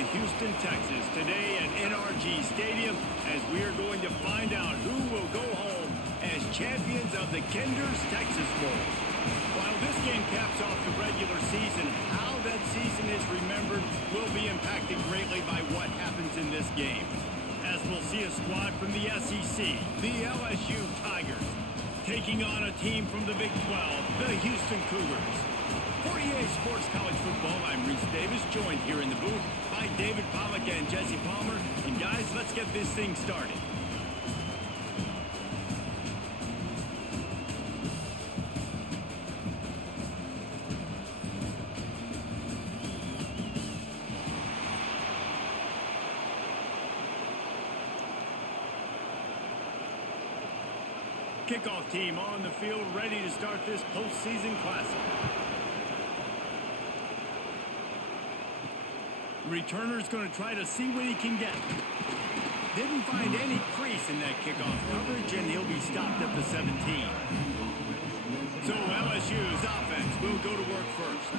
to Houston, Texas, today at NRG Stadium, as we are going to find out who will go home as champions of the Kinder's Texas Bowl. While this game caps off the regular season, how that season is remembered will be impacted greatly by what happens in this game. As we'll see a squad from the SEC, the LSU Tigers, taking on a team from the Big 12, the Houston Cougars. For EA Sports College Football, I'm Reese Davis, joined here in the booth by David Pollack and Jesse Palmer. And guys, let's get this thing started. Kickoff team on the field, ready to start this postseason classic. Returner's going to try to see what he can get. Didn't find any crease in that kickoff coverage, and he'll be stopped at the 17. So LSU's offense will go to work first.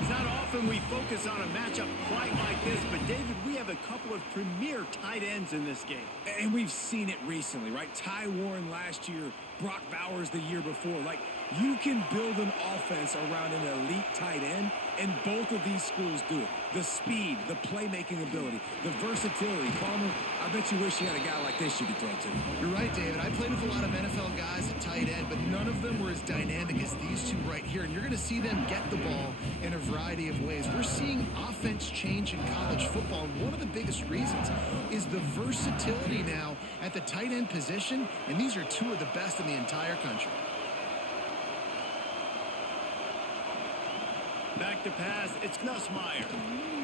It's not often we focus on a matchup quite like this, but David, we have a couple of premier tight ends in this game. And we've seen it recently, right? Ty Warren last year, Brock Bowers the year before. Like, you can build an offense around an elite tight end, and both of these schools do it. The speed, the playmaking ability, the versatility. Palmer, I bet you wish you had a guy like this you could throw to. You're right, David. I played with a lot of NFL guys at tight end, but none of them were as dynamic as these two right here. And you're going to see them get the ball in a variety of ways. We're seeing offense change in college football, and one of the biggest reasons is the versatility now at the tight end position, and these are two of the best in the entire country. Back to pass, it's Nussmeier.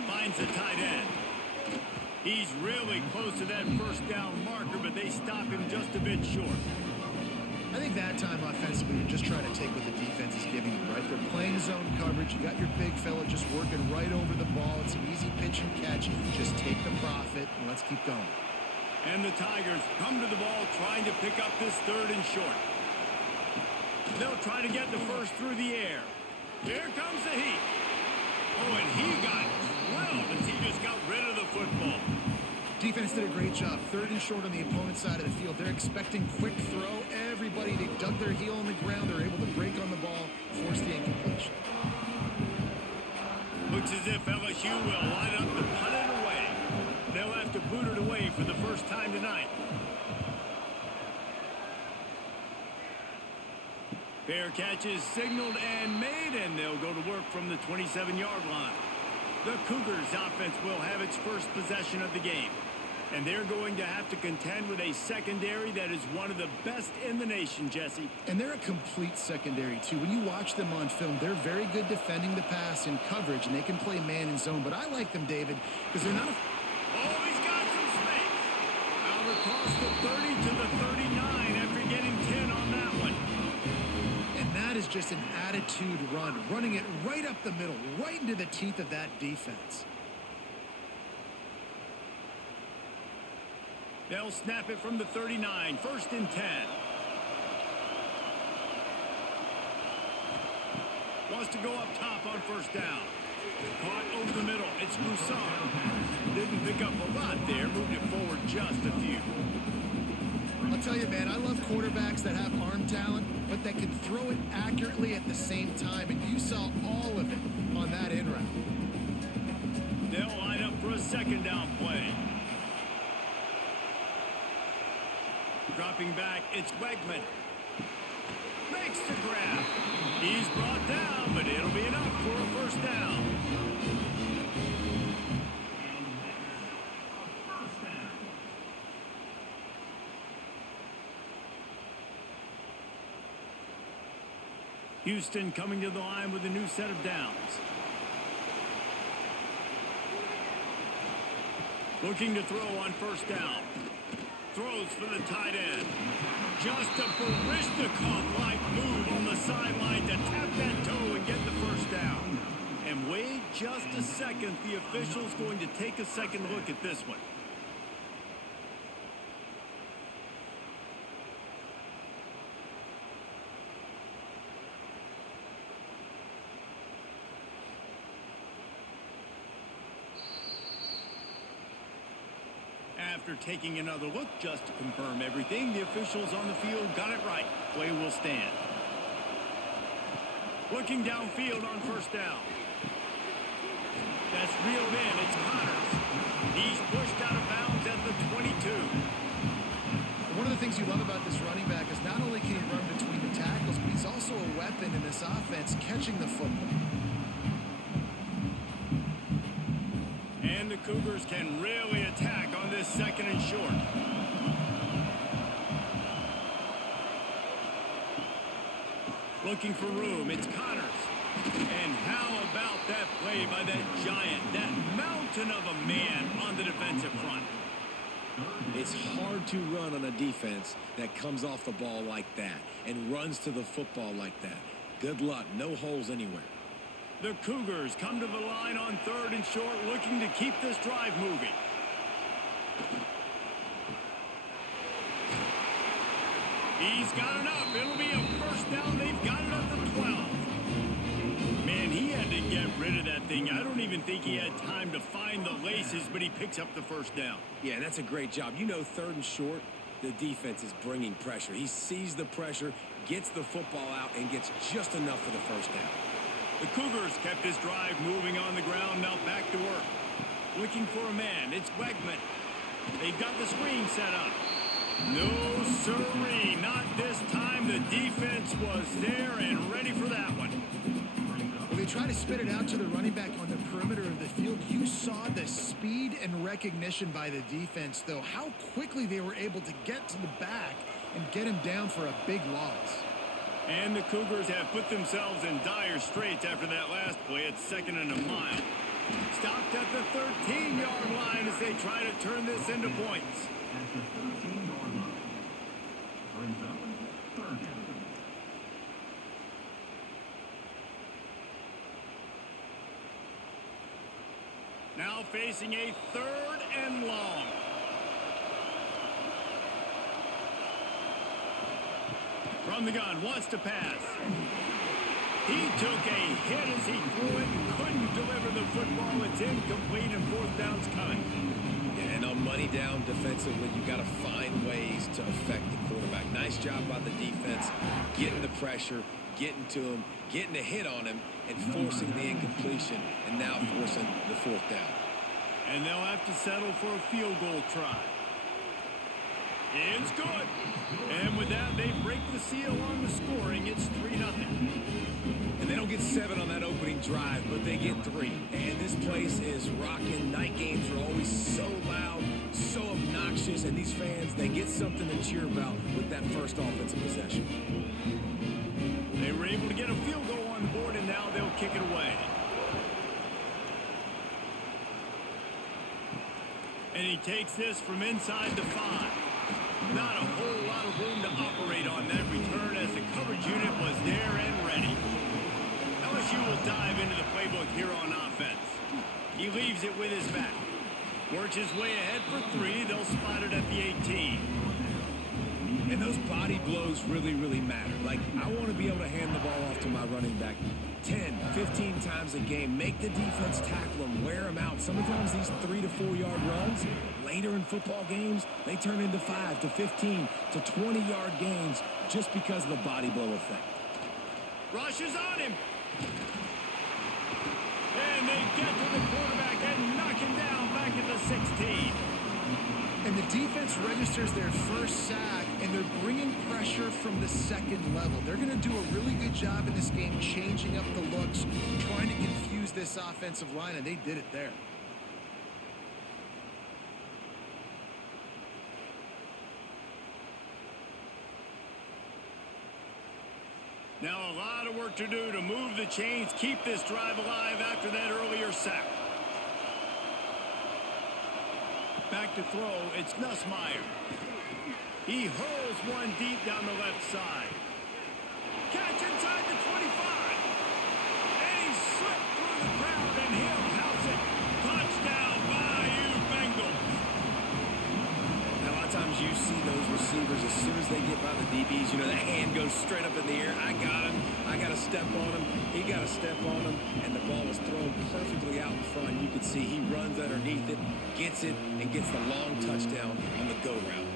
Finds the tight end. He's really close to that first down marker, but they stop him just a bit short. I think that time offensively, you're just trying to take what the defense is giving you, right? They're playing zone coverage. You got your big fella just working right over the ball. It's an easy pitch and catch. Just take the profit, and let's keep going. And the Tigers come to the ball trying to pick up this third and short. They'll try to get the first through the air. Here comes the heat. Oh, and he got drilled as he just got rid of the football. Defense did a great job. Third and short on the opponent's side of the field. They're expecting quick throw. Everybody, they dug their heel on the ground. They're able to break on the ball, force the incompletion. Looks as if LSU will line up to punt it away. They'll have to boot it away for the first time tonight. Fair catch is signaled and made, and they'll go to work from the 27-yard line. The Cougars offense will have its first possession of the game, and they're going to have to contend with a secondary that is one of the best in the nation, Jesse. And they're a complete secondary, too. When you watch them on film, they're very good defending the pass in coverage, and they can play man and zone. But I like them, David, because they're not a... Oh, he's got some space. Out across the 30 to the 39 after getting 10 on that one. That is just an attitude run, running it right up the middle, right into the teeth of that defense. They'll snap it from the 39, first and 10. Wants to go up top on first down. Caught over the middle, it's Broussard. Didn't pick up a lot there, moved it forward just a few. I'll tell you, man, I love quarterbacks that have arm talent, but that can throw it accurately at the same time, and you saw all of it on that in route. They'll line up for a second down play. Dropping back, it's Wegman. Makes the grab. He's brought down, but it'll be enough for a first down. Houston coming to the line with a new set of downs. Looking to throw on first down. Throws for the tight end. Just a Baryshnikov-like move on the sideline to tap that toe and get the first down. And wait just a second. The official's going to take a second look at this one. after taking another look just to confirm everything, the officials on the field got it right. Play will stand. Looking downfield on first down. That's reeled in. It's Connors. He's pushed out of bounds at the 22. One of the things you love about this running back is not only can he run between the tackles, but he's also a weapon in this offense catching the football. And the Cougars can really attack on this second and short. Looking for room. It's Connors. And how about that play by that giant, that mountain of a man on the defensive front? It's hard to run on a defense that comes off the ball like that and runs to the football like that. Good luck. No holes anywhere. The Cougars come to the line on third and short, looking to keep this drive moving. He's got enough. It'll be a first down. They've got it at the 12. Man, he had to get rid of that thing. I don't even think he had time to find the laces, but he picks up the first down. Yeah, that's a great job. You know, third and short, the defense is bringing pressure. He sees the pressure, gets the football out, and gets just enough for the first down. The Cougars kept this drive moving on the ground, now back to work. Looking for a man. It's Wegman. They've got the screen set up. No, sirree. Not this time. The defense was there and ready for that one. When they try to spit it out to the running back on the perimeter of the field, you saw the speed and recognition by the defense, though, how quickly they were able to get to the back and get him down for a big loss. And the Cougars have put themselves in dire straits after that last play. It's second and a mile. Stopped at the 13-yard line as they try to turn this into points. Now facing a third and long. From the gun, wants to pass. He took a hit as he threw it and couldn't deliver the football. It's incomplete and fourth down's coming. And on money down defensively, you got to find ways to affect the quarterback. Nice job by the defense, getting the pressure, getting to him, getting a hit on him, and forcing the incompletion, and now forcing the fourth down. And they'll have to settle for a field goal try. It's good. And with that, they break the seal on the scoring. It's 3-0. And they don't get 7 on that opening drive, but they get 3. And this place is rocking. Night games are always so loud, so obnoxious, and these fans, they get something to cheer about with that first offensive possession. They were able to get a field goal on the board, and now they'll kick it away. And he takes this from inside the 5. Not a whole lot of room to operate on that return as the coverage unit was there and ready. LSU will dive into the playbook here on offense. He leaves it with his back. Works his way ahead for 3. They'll spot it at the 18. And those body blows really, really matter. Like, I want to be able to hand the ball off to my running back 10, 15 times a game. Make the defense tackle them, wear them out. Sometimes these 3 to 4 yard runs, later in football games, they turn into 5 to 15 to 20 yard gains just because of the body blow effect. Rush is on him. And they get to the quarterback and knock him down back at the 16. And the defense registers their first sack, and they're bringing pressure from the second level. They're going to do a really good job in this game changing up the looks, trying to confuse this offensive line, and they did it there. Now a lot of work to do to move the chains, keep this drive alive after that earlier sack. Back to throw, it's Nussmeier. He hurls one deep down the left side. Catch inside the 25. And he slipped through the crowd and he'll house it. Touchdown, Bayou Bengals. Now, a lot of times you see those receivers, as soon as they get by the DBs, you know, the hand goes straight up in the air. I got him. I got to step on him. He got to step on him, and the ball was thrown perfectly out in front. You can see he runs underneath it, gets it, and gets the long touchdown on the go route.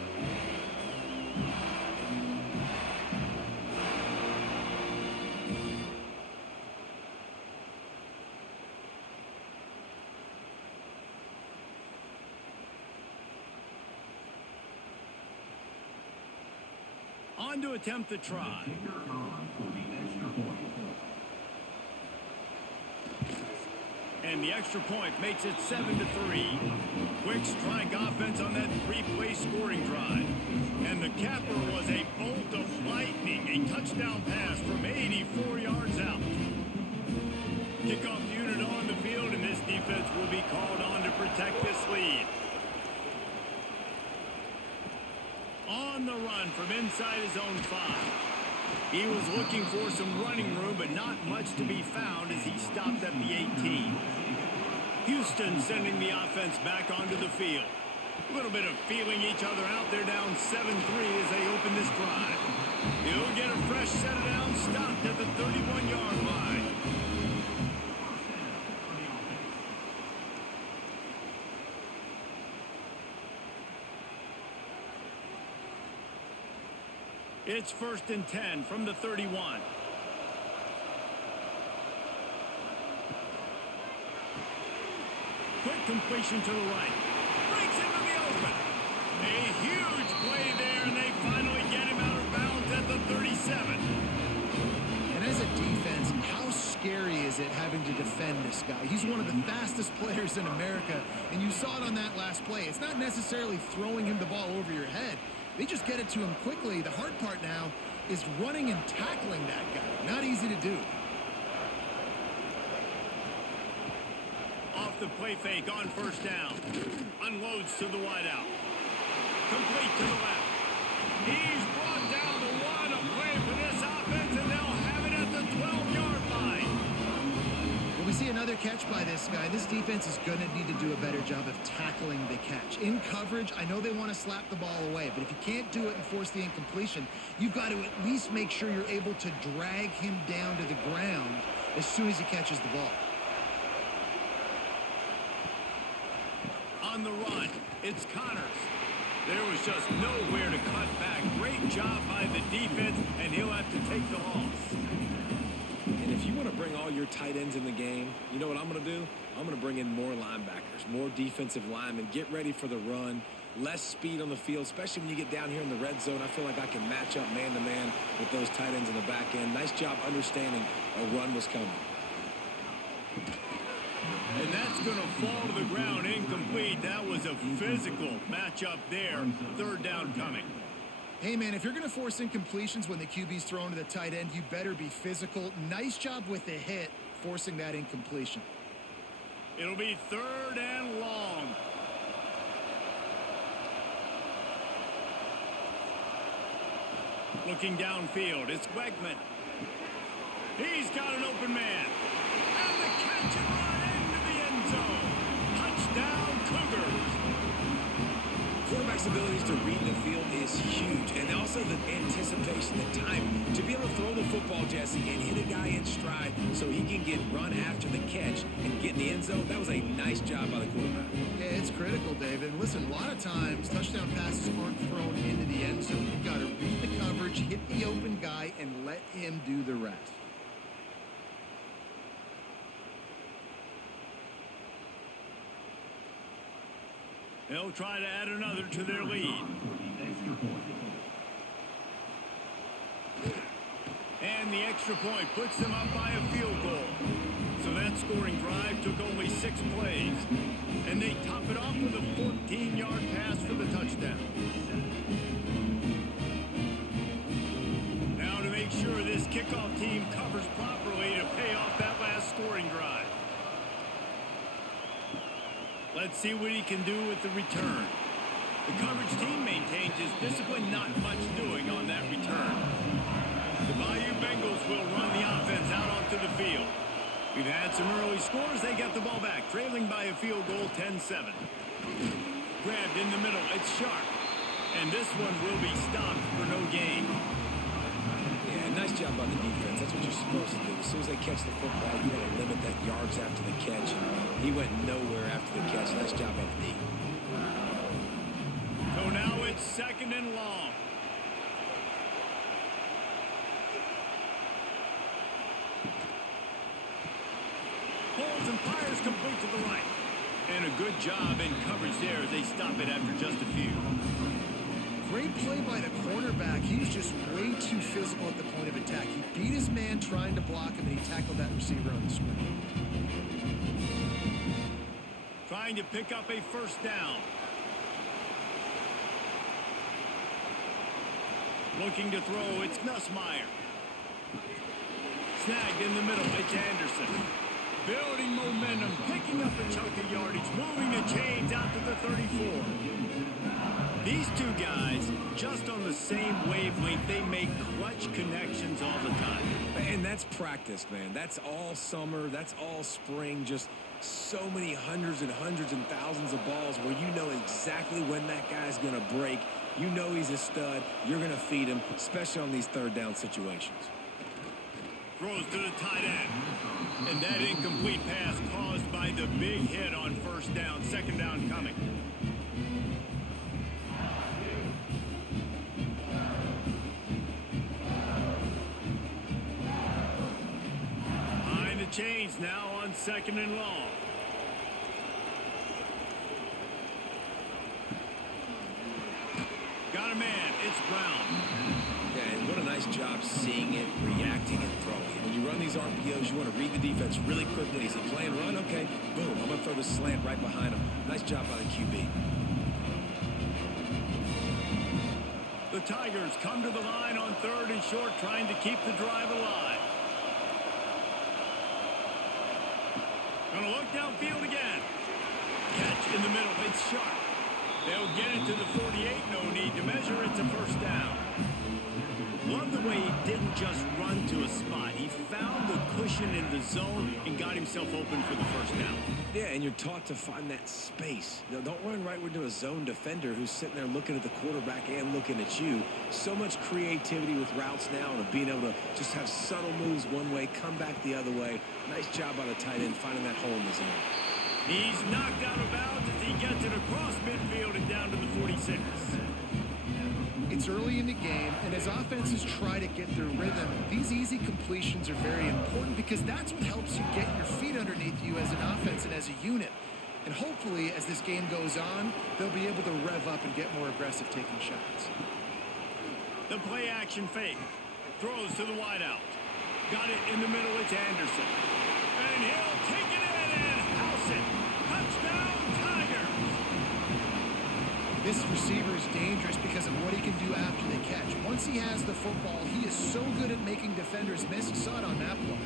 On to attempt the try. And the extra point makes it 7-3. Quick strike offense on that three-play scoring drive. And the capper was a bolt of lightning, a touchdown pass from 84 yards out. Kickoff unit on the field, and this defense will be called on to protect this lead. On the run from inside his own 5. He was looking for some running room, but not much to be found as he stopped at the 18. Houston sending the offense back onto the field. A little bit of feeling each other out. They're down 7-3 as they open this drive. He'll get a fresh set of downs, stopped at the 31-yard line. It's 1st and 10 from the 31. Quick completion to the right. Breaks into the open. A huge play there, and they finally get him out of bounds at the 37. And as a defense, how scary is it having to defend this guy? He's one of the fastest players in America, and you saw it on that last play. It's not necessarily throwing him the ball over your head. They just get it to him quickly. The hard part now is running and tackling that guy. Not easy to do. Off the play fake on 1st down. Unloads to the wideout. Complete to the left. He's brought down the one. A play for this offense, and they'll have it at the 12-yard line. When we see another catch by this guy, this defense is going to need to do a better job of tackling the catch. In coverage, I know they want to slap the ball away, but if you can't do it and force the incompletion, you've got to at least make sure you're able to drag him down to the ground as soon as he catches the ball. On the run, it's Connors. There was just nowhere to cut back. Great job by the defense, and he'll have to take the loss. And if you want to bring all your tight ends in the game, you know what I'm going to do? I'm going to bring in more linebackers, more defensive linemen, get ready for the run, less speed on the field, especially when you get down here in the red zone. I feel like I can match up man-to-man with those tight ends in the back end. Nice job understanding a run was coming. And that's going to fall to the ground incomplete. That was a physical matchup there. 3rd down coming. Hey, man, if you're going to force incompletions when the QB's thrown to the tight end, you better be physical. Nice job with the hit, forcing that incompletion. It'll be 3rd and long. Looking downfield, it's Wegman. He's got an open man. And the catch and run into the end zone. Touchdown, Cougars. Quarterback's abilities to read the field is huge, and also the anticipation, the time to be able to throw the football, Jesse, and hit a guy in stride so he can get run after the catch and get in the end zone. That was a nice job by the quarterback. Yeah, it's critical, David. Listen, a lot of times touchdown passes aren't thrown into the end zone. You've got to read the coverage, hit the open guy, and let him do the rest. They'll try to add another to their lead. And the extra point puts them up by a field goal. So that scoring drive took only 6 plays. And they top it off with a 14-yard pass for the touchdown. Now to make sure this kickoff team covers properly to pay off that last scoring drive. Let's see what he can do with the return. The coverage team maintains his discipline, not much doing on that return. The Bayou Bengals will run the offense out onto the field. We've had some early scores. They get the ball back, trailing by a field goal 10-7. Grabbed in the middle. It's Sharp. And this one will be stopped for no gain. Yeah, nice job on the defense. That's what you're supposed to do. As soon as they catch the football, you got to limit that yards after the catch. And he went nowhere after the catch. Nice job on the D. So now it's 2nd and long. Pulls and fires complete to the right. And a good job in coverage there as they stop it after just a few. Great play by the cornerback. He was just way too physical at the point of attack. He beat his man trying to block him, and he tackled that receiver on the screen. Trying to pick up a first down. Looking to throw, it's Nussmeier. Snagged in the middle, it's Anderson. Building momentum, picking up a chunk of yardage, moving the chains out to the 34. These two guys, just on the same wavelength, they make clutch connections all the time. And that's practice, man. That's all summer. That's all spring. Just so many hundreds and thousands of balls where you know exactly when that guy's going to break. You know he's a stud. You're going to feed him, especially on these third down situations. Throws to the tight end. And that incomplete pass caused by the big hit on first down. 2nd down coming. Behind the chains now on 2nd and long. Got a man. It's Brown. Yeah, and what a nice job seeing it, reacting, and throwing. When you run these RPOs, you want to read the defense really quickly. Is he playing run? Okay, boom. I'm going to throw the slant right behind him. Nice job by the QB. The Tigers come to the line on 3rd and short, trying to keep the drive alive. Gonna look downfield again. Catch in the middle. It's sharp. They'll get it to the 48. No need to measure. It's a first down. Love the way he didn't just run to a spot. He found the cushion in the zone and got himself open for the first down. Yeah, and you're taught to find that space. You know, don't run right into a zone defender who's sitting there looking at the quarterback and looking at you. So much creativity with routes now and being able to just have subtle moves one way, come back the other way. Nice job by the tight end finding that hole in the zone. He's knocked out of bounds as he gets it across midfield and down to the 46. It's early in the game, and as offenses try to get their rhythm, these easy completions are very important because that's what helps you get your feet underneath you as an offense and as a unit. And hopefully, as this game goes on, they'll be able to rev up and get more aggressive taking shots. The play action fake. Throws to the wideout. Got it in the middle. It's Anderson. And he'll take it in and house it. Touchdown, Tigers. This receiver is dangerous because of what he can do after the catch. Once he has the football, he is so good at making defenders miss. You saw it on that play.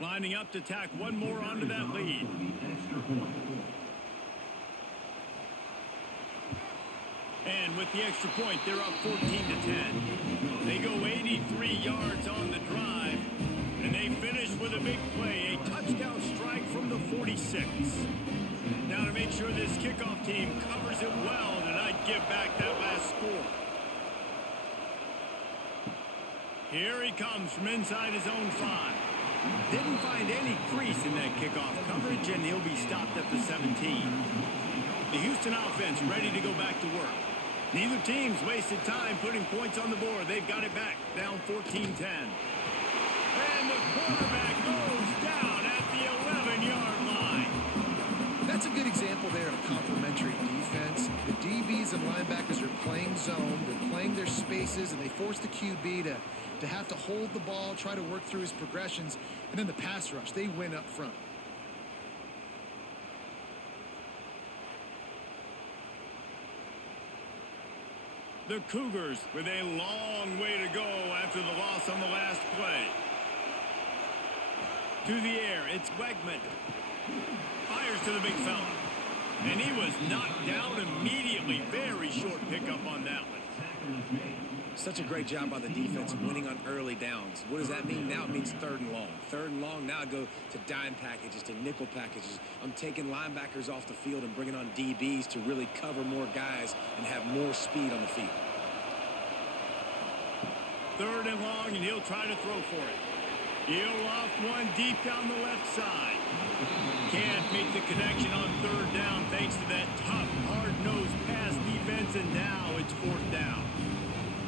Lining up to tack one more onto that lead. And with the extra point, they're up 14-10. They go 83 yards on the drive, and they finish with a big play, a touchdown strike from the 46. Now to make sure this kickoff team covers it well and not give back that last score. Here he comes from inside his own 5. Didn't find any crease in that kickoff coverage, and he'll be stopped at the 17. The Houston offense ready to go back to work. Neither team's wasted time putting points on the board. They've got it back, down 14-10. And the quarterback goes down at the 11-yard line. That's a good example there of complementary defense. The DBs and linebackers are playing zone. They're playing their spaces, and they force the QB to have to hold the ball, try to work through his progressions, and then the pass rush, they win up front. The Cougars with a long way to go after the loss on the last play. To the air, it's Wegman. Fires to the big fella. And he was knocked down immediately. Very short pickup on that one. Such a great job by the defense winning on early downs. What does that mean? Now it means 3rd and long. 3rd and long, now I go to dime packages, to nickel packages. I'm taking linebackers off the field and bringing on DBs to really cover more guys and have more speed on the field. 3rd and long, and he'll try to throw for it. He'll loft one deep down the left side. Can't make the connection on 3rd down thanks to that tough, hard-nosed pass defense, and now it's 4th down.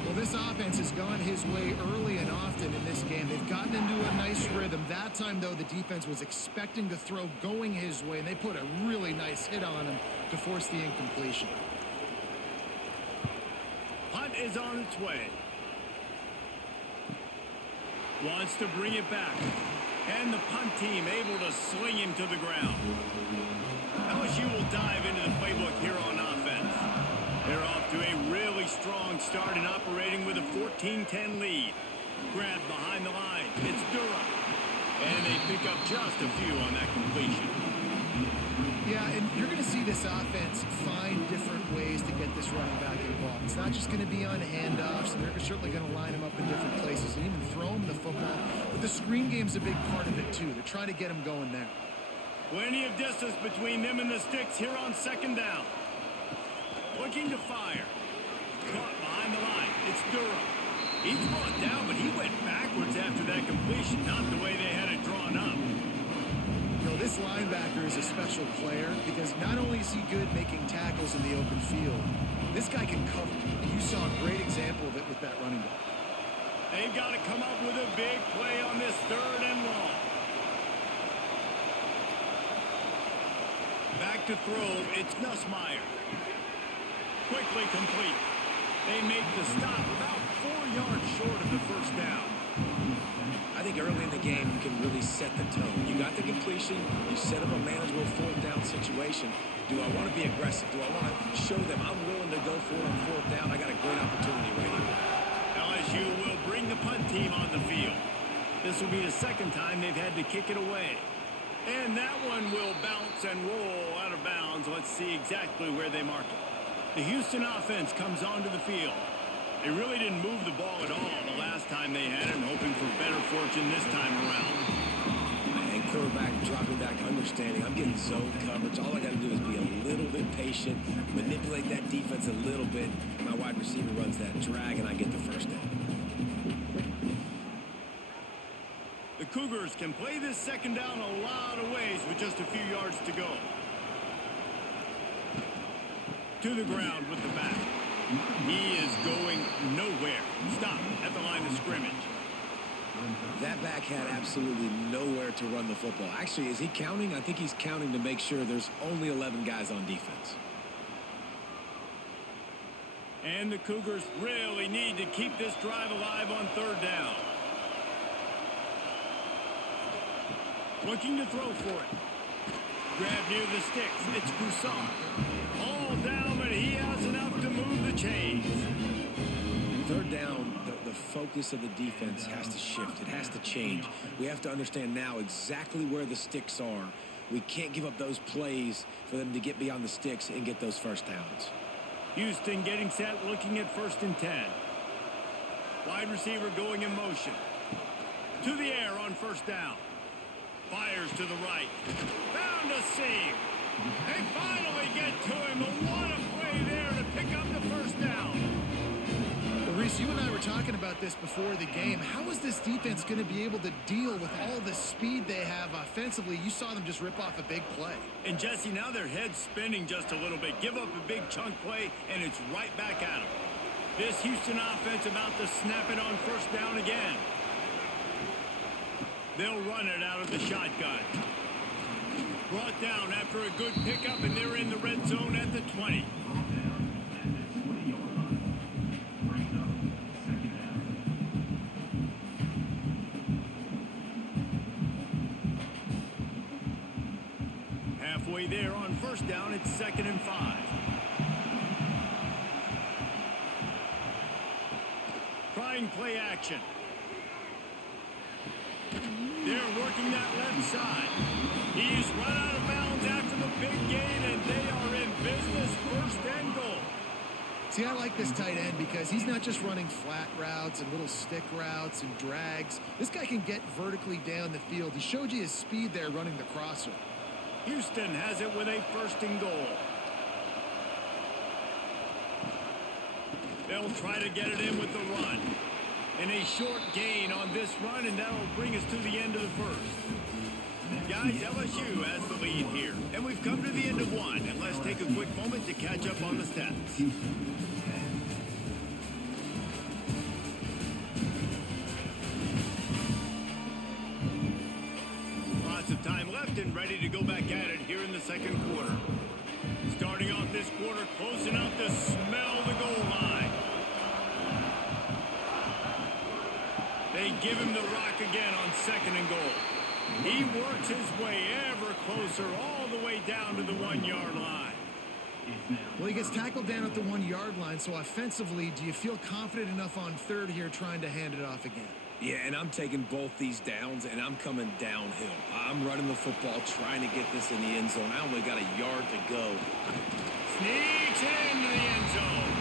Well, this offense has gone his way early and often in this game. They've gotten into a nice rhythm. That time, though, the defense was expecting the throw going his way, and they put a really nice hit on him to force the incompletion. Punt is on its way. Wants to bring it back. And the punt team able to sling him to the ground. LSU will dive into the playbook here on offense. They're off to a really strong start and operating with a 14-10 lead. Grabbed behind the line. It's Durham. And they pick up just a few on that completion. Yeah, and you're going to see this offense find different ways to get this running back involved. It's not just going to be on handoffs, and they're certainly going to line him up in different places and even throw him the football. But the screen game's a big part of it, too. They're trying to get him going there. Plenty of distance between them and the sticks here on 2nd down. Looking to fire. Caught behind the line. It's Durham. He's brought down, but he went backwards after that completion, not the way they had it drawn up. You know, this linebacker is a special player because not only is he good making tackles in the open field, this guy can cover. And you saw a great example of it with that running back. They've got to come up with a big play on this 3rd and long. Back to throw, it's Nussmeier. Quickly complete. They make the stop about 4 yards short of the 1st down. I think early in the game, you can really set the tone. You got the completion. You set up a manageable 4th down situation. Do I want to be aggressive? Do I want to show them I'm willing to go for it on 4th down? I got a great opportunity right here. LSU will bring the punt team on the field. This will be the 2nd time they've had to kick it away. And that one will bounce and roll out of bounds. Let's see exactly where they mark it. The Houston offense comes onto the field. They really didn't move the ball at all the last time they had it, and hoping for better fortune this time around. And quarterback dropping back, understanding I'm getting zone coverage. All I got to do is be a little bit patient, manipulate that defense a little bit. My wide receiver runs that drag, and I get the 1st down. The Cougars can play this 2nd down a lot of ways with just a few yards to go. To the ground with the back. He is going nowhere. Stop at the line of scrimmage. That back had absolutely nowhere to run the football. Actually, is he counting? I think he's counting to make sure there's only 11 guys on defense. And the Cougars really need to keep this drive alive on 3rd down. Looking to throw for it. Grab near the sticks. It's Broussard. All down, but he has enough to move the chains. 3rd down, the focus of the defense has to shift. It has to change. We have to understand now exactly where the sticks are. We can't give up those plays for them to get beyond the sticks and get those 1st downs. Houston getting set, looking at 1st and 10. Wide receiver going in motion. To the air on 1st down. Fires to the right. Found a seam. They finally get to him. What a play there to pick up the 1st down. Well, Reese, you and I were talking about this before the game. How is this defense going to be able to deal with all the speed they have offensively? You saw them just rip off a big play. And Jesse, now their head's spinning just a little bit. Give up a big chunk play, and it's right back at them. This Houston offense about to snap it on 1st down again. They'll run it out of the shotgun. Brought down after a good pickup, and they're in the red zone at the 20. Halfway there on 1st down, it's 2nd and 5. Trying play action. They're working that left See, I like this tight end because he's not just running flat routes and little stick routes and drags. This guy can get vertically down the field. He showed you his speed there running the crosser. Houston has it with a 1st and goal. They'll try to get it in with the run. And a short gain on this run, and that'll bring us to the end of the 1st. Guys, LSU has the lead here. And we've come to the end of 1. And let's take a quick moment to catch up on the stats. Lots of time left and ready to go back at it here in the 2nd quarter. Starting off this quarter close enough to smell the goal line. They give him the rock again on 2nd and goal. He works his way ever closer all the way down to the 1-yard line. Well, he gets tackled down at the 1-yard line, so offensively, do you feel confident enough on 3rd here trying to hand it off again? Yeah, and I'm taking both these downs, and I'm coming downhill. I'm running the football, trying to get this in the end zone. I only got a yard to go. Sneaks into the end zone.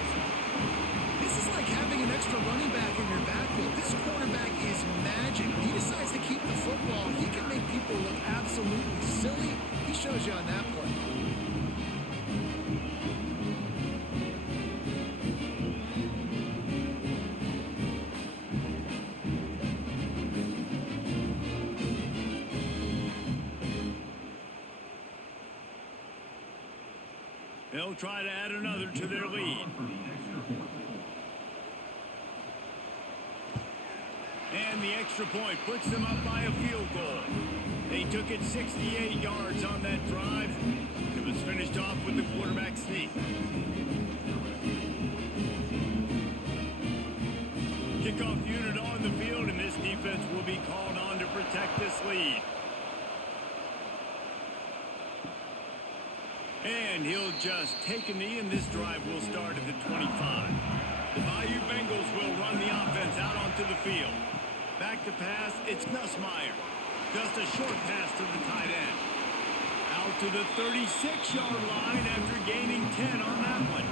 This is like having an extra running back in your backfield. This quarterback is magic. When he decides to keep the football, he can make people look absolutely silly. He shows you on that play. They'll try to add another to their lead. And the extra point puts them up by a field goal. They took it 68 yards on that drive. It was finished off with the quarterback sneak. Kickoff unit on the field, and this defense will be called on to protect this lead. And he'll just take a knee, and this drive will start at the 25. The Bayou Bengals will run the offense out onto the field. Back to pass, it's Nussmeier. Just a short pass to the tight end. Out to the 36-yard line after gaining 10 on that one.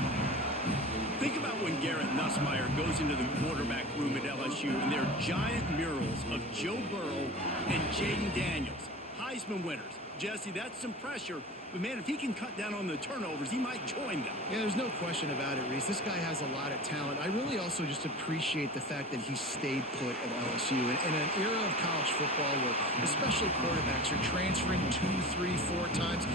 Think about when Garrett Nussmeier goes into the quarterback room at LSU, and there are giant murals of Joe Burrow and Jaden Daniels, Heisman winners. Jesse, that's some pressure. But, man, if he can cut down on the turnovers, he might join them. Yeah, there's no question about it, Reese. This guy has a lot of talent. I really also just appreciate the fact that he stayed put at LSU. In an era of college football where especially quarterbacks are transferring 2, 3, 4 times,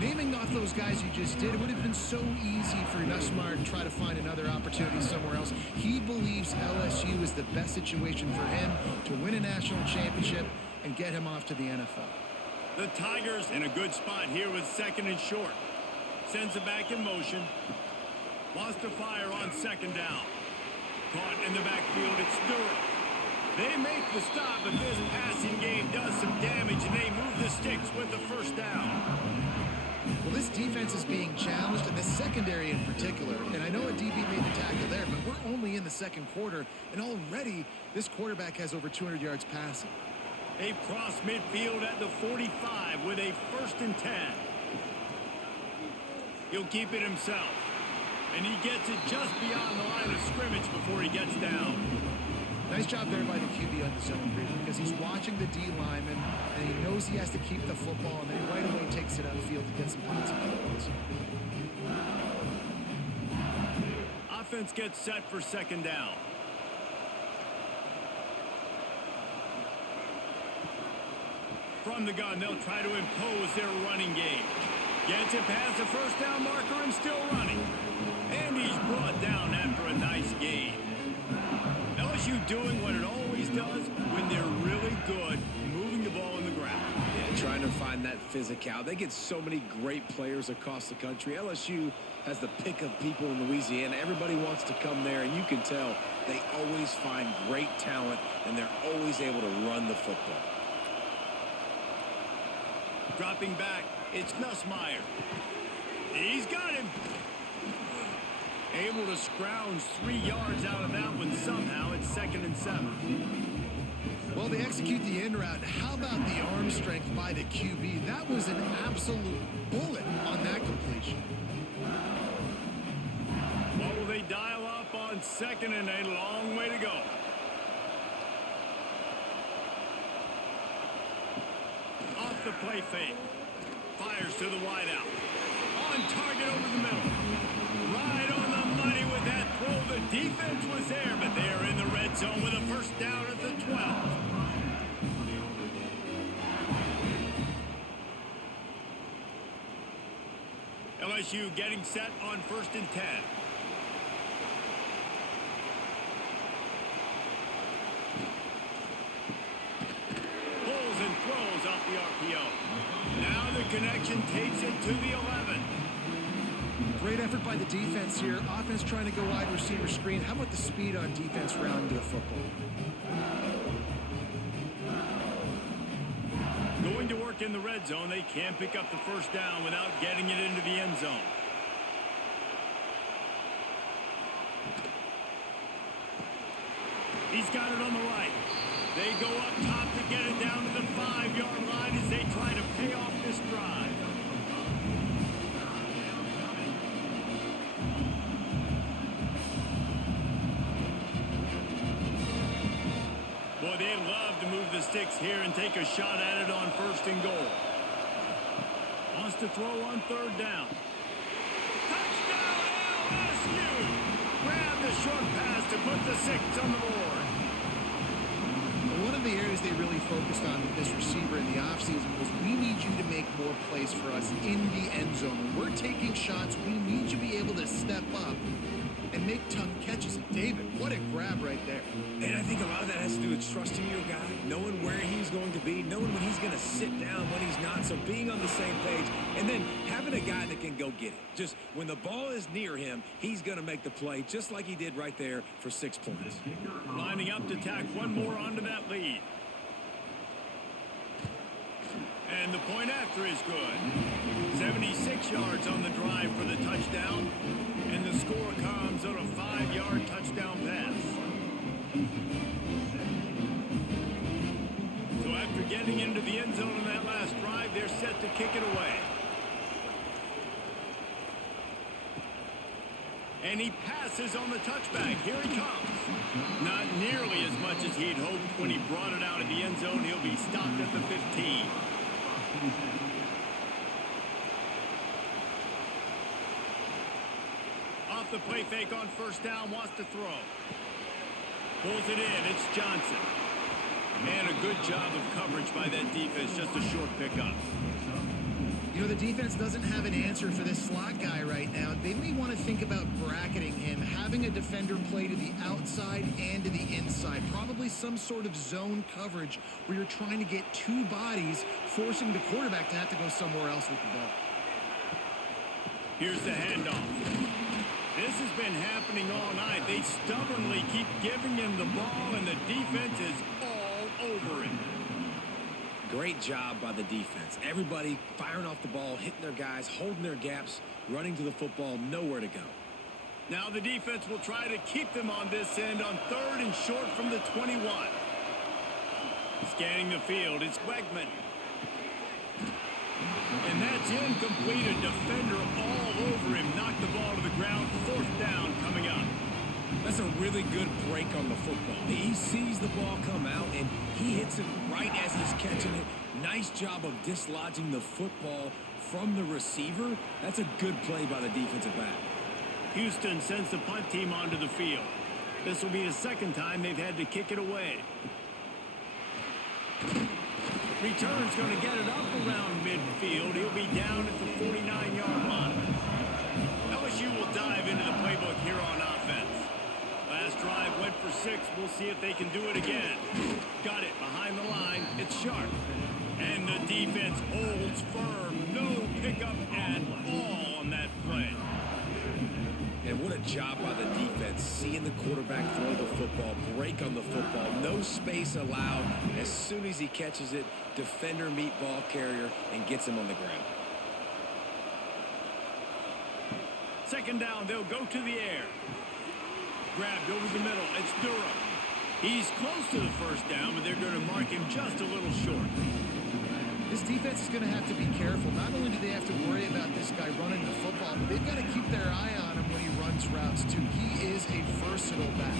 naming off those guys you just did, it would have been so easy for Nussmeier to try to find another opportunity somewhere else. He believes LSU is the best situation for him to win a national championship and get him off to the NFL. The Tigers in a good spot here with 2nd and short. Sends it back in motion. Wants to fire on 2nd down. Caught in the backfield, it's Stewart. They make the stop, but this passing game does some damage, and they move the sticks with the 1st down. Well, this defense is being challenged, and the secondary in particular. And I know a DB made the tackle there, but we're only in the 2nd quarter, and already this quarterback has over 200 yards passing. They've crossed midfield at the 45 with a 1st and 10. He'll keep it himself. And he gets it just beyond the line of scrimmage before he gets down. Nice job there by the QB on the zone read, because he's watching the D lineman, and he knows he has to keep the football, and then he right away takes it upfield to get some positive points. Offense gets set for 2nd down. From the gun, they'll try to impose their running game. Gets it past the 1st down marker and still running. And he's brought down after a nice gain. LSU doing what it always does when they're really good, moving the ball in the ground. Yeah, trying to find that physicality. They get so many great players across the country. LSU has the pick of people in Louisiana. Everybody wants to come there, and you can tell they always find great talent, and they're always able to run the football. Dropping back, it's Nussmeier. He's got him. Able to scrounge 3 yards out of that one somehow. It's 2nd and 7. Well, they execute the in route. How about the arm strength by the QB? That was an absolute bullet on that completion. What will they dial up on second and a long way to go. Off the play fake. Fires to the wideout. On target over the middle. Right on the money with that throw. The defense was there, but they are in the red zone with a first down at the 12. LSU getting set on 1st and 10. Pulls and throws off the RPO. Now the connection takes it to the 11. Great effort by the defense here. Offense trying to go wide receiver screen. How about the speed on defense rounding to the football? Going to work in the red zone. They can't pick up the first down without getting it into the end zone. He's got it on the right. They go up top to get it down to the 5-yard line as they try to pay off this drive. Boy, they'd love to move the sticks here and take a shot at it on 1st and goal. Wants to throw on 3rd down. Touchdown, LSU! Grab the short pass to put the 6 on the board. One of the areas they really focused on with this receiver in the offseason was we need you to make more plays for us in the end zone. When we're taking shots, we need you to be able to step up and make tough catches. And David, what a grab right there. And I think a lot of that has to do with trusting your guy, knowing where he's going to be, knowing when he's going to sit down, when he's not, so being on the same page, and then having a guy that can go get it. Just when the ball is near him, he's going to make the play, just like he did right there for 6 points. Lining up to tack one more onto that lead. And the point after is good. 76 yards on the drive for the touchdown. And the score comes on a 5-yard touchdown pass. So after getting into the end zone on that last drive, they're set to kick it away. And he passes on the touchback. Here he comes. Not nearly as much as he'd hoped when he brought it out of the end zone. He'll be stopped at the 15. Off the play fake on 1st down, wants to throw. Pulls it in, it's Johnson. And a good job of coverage by that defense, just a short pickup. You know, the defense doesn't have an answer for this slot guy right now. They may want to think about bracketing him, having a defender play to the outside and to the inside. Probably some sort of zone coverage where you're trying to get 2 bodies, forcing the quarterback to have to go somewhere else with the ball. Here's the handoff. This has been happening all night. They stubbornly keep giving him the ball, and the defense is all over him. Great job by the defense. Everybody firing off the ball, hitting their guys, holding their gaps, running to the football, nowhere to go. Now the defense will try to keep them on this end on 3rd and short from the 21. Scanning the field, it's Wegman. And that's incomplete. A defender all over him. Knocked the ball to the ground. 4th down coming up. That's a really good break on the football. He sees the ball come out, and he hits it right as he's catching it. Nice job of dislodging the football from the receiver. That's a good play by the defensive back. Houston sends the punt team onto the field. This will be the 2nd time they've had to kick it away. Return's going to get it up around midfield. He'll be down at the 49-yard line. LSU will dive into the playbook here on offense. Last drive went for 6. We'll see if they can do it again. Got it behind the line. It's Sharp. And the defense holds firm. No pickup at all on that play. And what a job by the defense, seeing the quarterback throw the football, break on the football, no space allowed. As soon as he catches it, defender meet ball carrier and gets him on the ground. 2nd down, they'll go to the air. Grabbed over the middle, it's Durham. He's close to the 1st down, but they're going to mark him just a little short. This defense is going to have to be careful. Not only do they have to worry about this guy running the football, but they've got to keep their eye on him when he runs routes, too. He is a versatile back.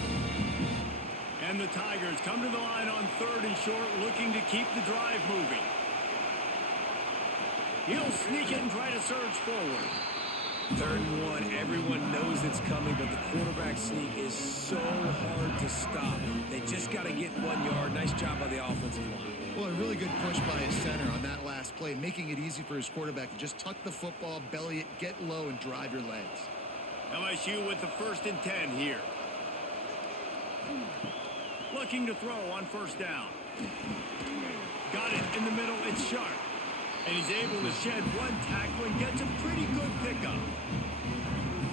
And the Tigers come to the line on 3rd and short, looking to keep the drive moving. He'll sneak it and try to surge forward. 3rd and 1, everyone knows it's coming, but the quarterback sneak is so hard to stop. They just got to get 1 yard. Nice job by the offensive line. Well, a really good push by his center on that last play, making it easy for his quarterback to just tuck the football, belly it, get low, and drive your legs. LSU with the 1st and 10 here. Looking to throw on 1st down. Got it in the middle. It's sharp. And he's able to shed 1 tackle and gets a pretty good pickup.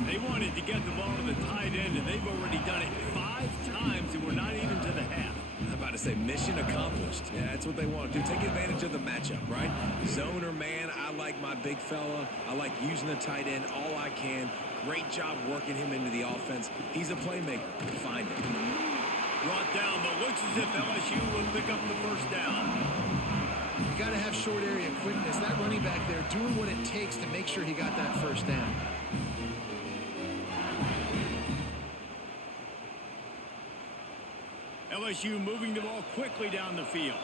They wanted to get the ball to the tight end, and they've already done it 5 times, and we're not even to the half. I'm about to say mission accomplished. Yeah, that's what they want to do. Take advantage of the matchup, right? Zone or man, I like my big fella. I like using the tight end all I can. Great job working him into the offense. He's a playmaker. Find him. Brought down, but looks as if LSU will pick up the 1st down. You got to have short area quickness. That running back there doing what it takes to make sure he got that 1st down. LSU moving the ball quickly down the field.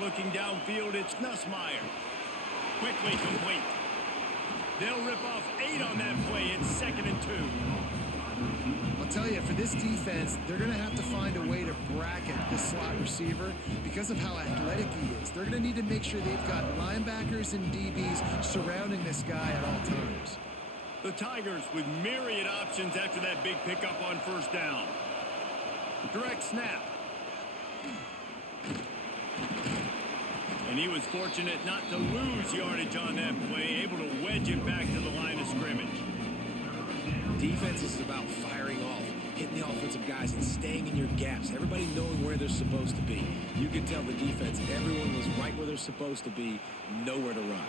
Looking downfield, it's Nussmeier. Quickly complete. They'll rip off 8 on that play. It's 2nd and 2. I'll tell you, for this defense, they're going to have to find a way to bracket this slot receiver because of how athletic he is. They're going to need to make sure they've got linebackers and DBs surrounding this guy at all times. The Tigers with myriad options after that big pickup on 1st down. Direct snap. And he was fortunate not to lose yardage on that play, able to wedge it back to the line of scrimmage. Defense is about firing off, hitting the offensive guys, and staying in your gaps. Everybody knowing where they're supposed to be. You can tell the defense, everyone was right where they're supposed to be, nowhere to run.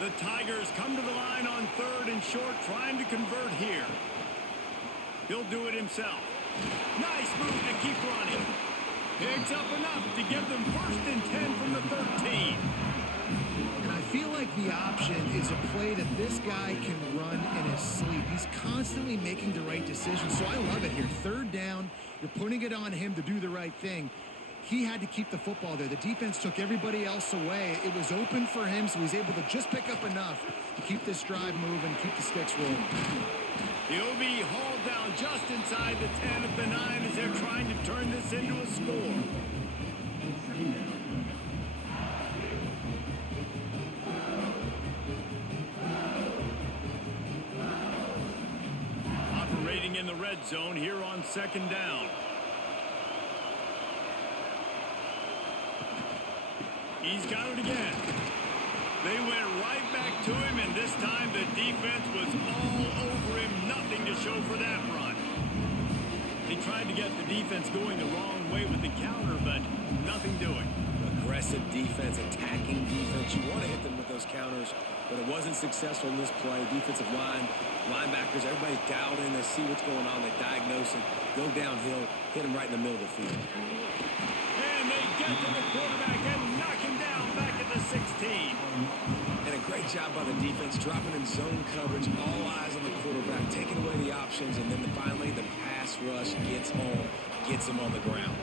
The Tigers come to the line on 3rd and short, trying to convert here. He'll do it himself. Nice move to keep running. Picks up enough to give them 1st and 10 from the 13. And I feel like the option is a play that this guy can run in his sleep. He's constantly making the right decision, so I love it here. 3rd down, you're putting it on him to do the right thing. He had to keep the football there. The defense took everybody else away. It was open for him, so he's able to just pick up enough to keep this drive moving, keep the sticks rolling. He'll be hauled down just inside the 10 at the 9 as they're trying to turn this into a score. Operating in the red zone here on 2nd down. He's got it again. They went right back to him, and this time the defense was all over him. Nothing to show for that run. They tried to get the defense going the wrong way with the counter, but nothing doing. Aggressive defense, attacking defense. You want to hit them with those counters, but it wasn't successful in this play. Defensive line, linebackers, everybody's dialed in. They see what's going on. They diagnose it, go downhill, hit him right in the middle of the field. And they get to the quarterback and knock him down back at the 16. And a great job by the defense, dropping in zone coverage, all eyes on the quarterback, taking away the options, and then finally the pass rush gets him on the ground.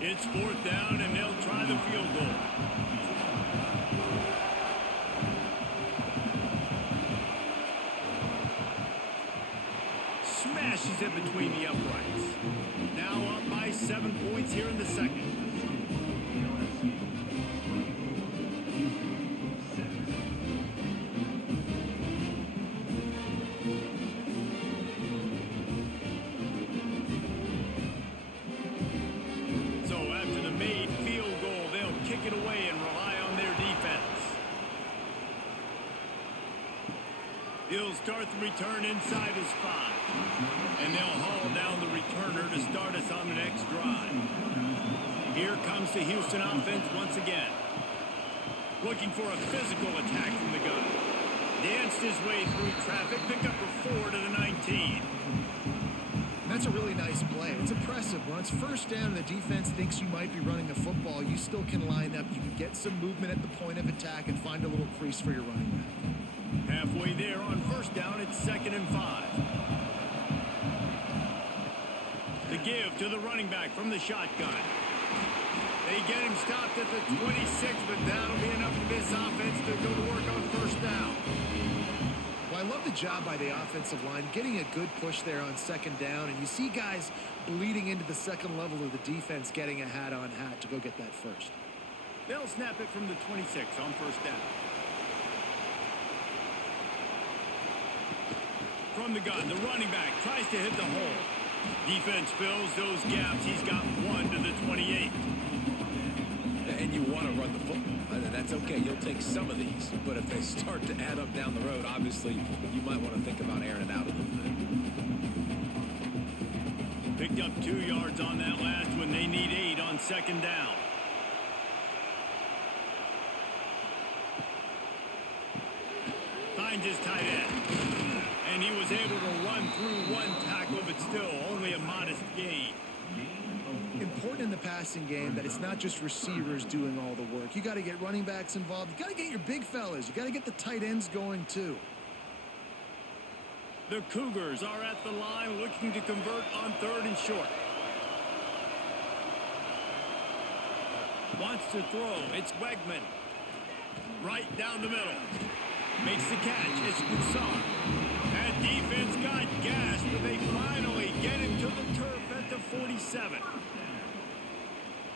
It's 4th down, and they'll try the field goal. Smashes it between the uprights. Now up by 7 points here in the 2nd. So after the made field goal, they'll kick it away and rely on their defense. He'll start the return inside his 5. And they'll haul down the returner to start us on the next drive. Here comes the Houston offense once again. Looking for a physical attack from the gun. Danced his way through traffic, picked up a 4 to the 19. That's a really nice play. It's impressive. Once first down and the defense thinks you might be running the football, you still can line up. You can get some movement at the point of attack and find a little crease for your running back. Halfway there on first down, it's 2nd and 5. The give to the running back from the shotgun. They get him stopped at the 26, but that'll be enough for this offense to go to work on first down. Well, I love the job by the offensive line, getting a good push there on 2nd down, and you see guys bleeding into the second level of the defense getting a hat-on-hat to go get that first. They'll snap it from the 26 on first down. From the gun, the running back tries to hit the hole. Defense fills those gaps. He's got 1 to the 28. And you want to run the football. That's okay. You'll take some of these. But if they start to add up down the road, obviously, you might want to think about airing it out a little bit. Picked up 2 yards on that last one. They need 8 on 2nd down. Finds his tight end. And he was able to run through 1 tackle, but still only a modest gain. Important in the passing game that it's not just receivers doing all the work. You got to get running backs involved. You got to get your big fellas. You got to get the tight ends going too. The Cougars are at the line looking to convert on 3rd and short. Wants to throw. It's Wegman. Right down the middle. Makes the catch. It's Broussard. That defense got gashed, but they finally get him to the turf at the 47.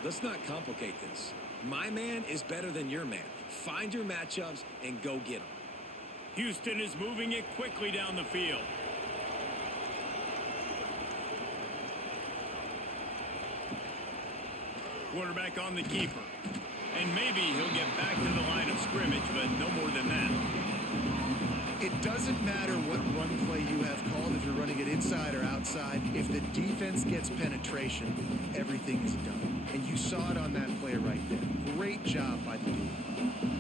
Let's not complicate this. My man is better than your man. Find your matchups and go get them. Houston is moving it quickly down the field. Quarterback on the keeper. And maybe he'll get back to the line of scrimmage, but no more than that. It doesn't matter what run play you have called, if you're running it inside or outside. If the defense gets penetration, everything is done. And you saw it on that play right there. Great job by the team.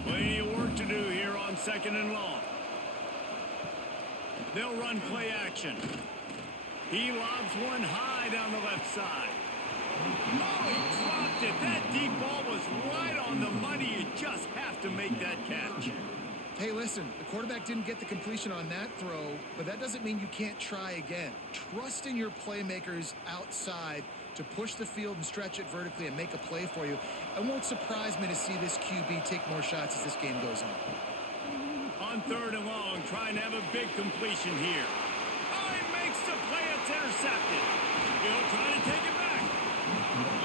Plenty of work to do here on 2nd and long. They'll run play action. He lobs one high down the left side. Oh, he dropped it. That deep ball was right on the money. You just have to make that catch. Hey, listen, the quarterback didn't get the completion on that throw, but that doesn't mean you can't try again. Trust in your playmakers outside to push the field and stretch it vertically and make a play for you. It won't surprise me to see this QB take more shots as this game goes on. On 3rd and long, trying to have a big completion here. Oh, he makes the play. It's intercepted. He'll try to take it back.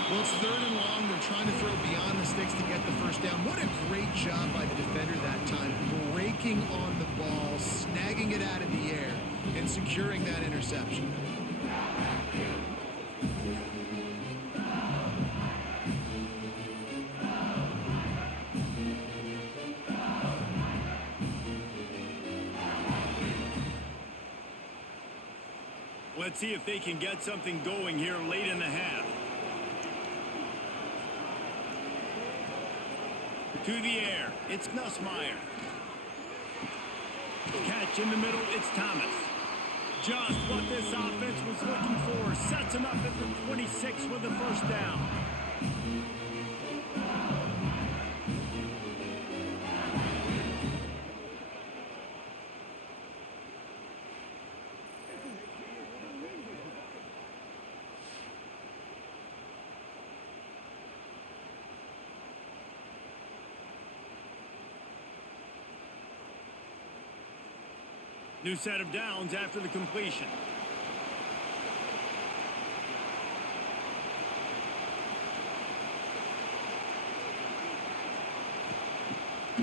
Well, it's 3rd and long. They're trying to throw beyond the sticks to get the first down. What a great job by the defender that time. Breaking on the ball, snagging it out of the air, and securing that interception. Let's see if they can get something going here late in the half. To the air, it's Nussmeier. Catch in the middle, it's Thomas. Just what this offense was looking for. Sets him up at the 26 with the first down. New set of downs after the completion.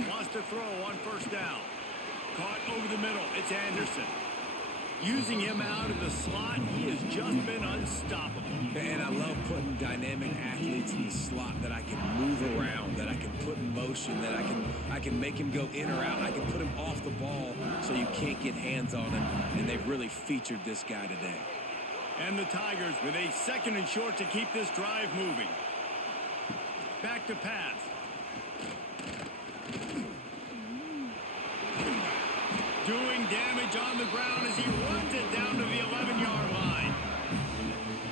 Wants to throw on first down. Caught over the middle. It's Anderson. Using him out of the slot, he has just been unstoppable. And I love putting dynamic athletes in the slot that I can move around, that I can put in motion, that I can make him go in or out. I can put him off the ball so you can't get hands on him. And they've really featured this guy today. And the Tigers with a 2nd and short to keep this drive moving. Back to pass. doing damage on the ground as he runs it down to the 11-yard line.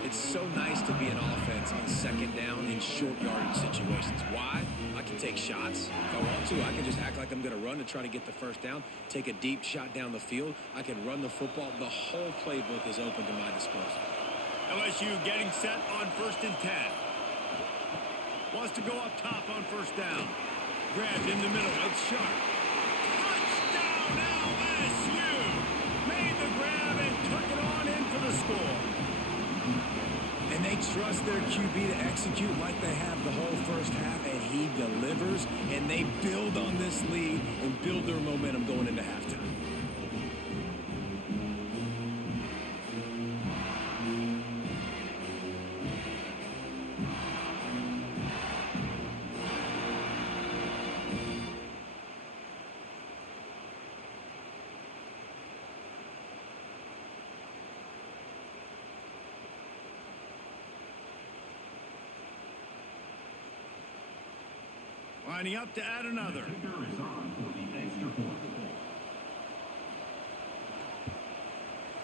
It's so nice to be an offense on second down in short yardage situations. Why? I can take shots. If I want to, I can just act like I'm going to run to try to get the first down, take a deep shot down the field. I can run the football. The whole playbook is open to my disposal. LSU getting set on 1st and 10. Wants to go up top on 1st down. Grabbed in the middle. It's sharp. Touchdown LSU! Made the grab and took it on in for the score. And they trust their QB to execute like they have the whole first half, and he delivers, and they build on this lead and build their momentum going into halftime. Lining up to add another.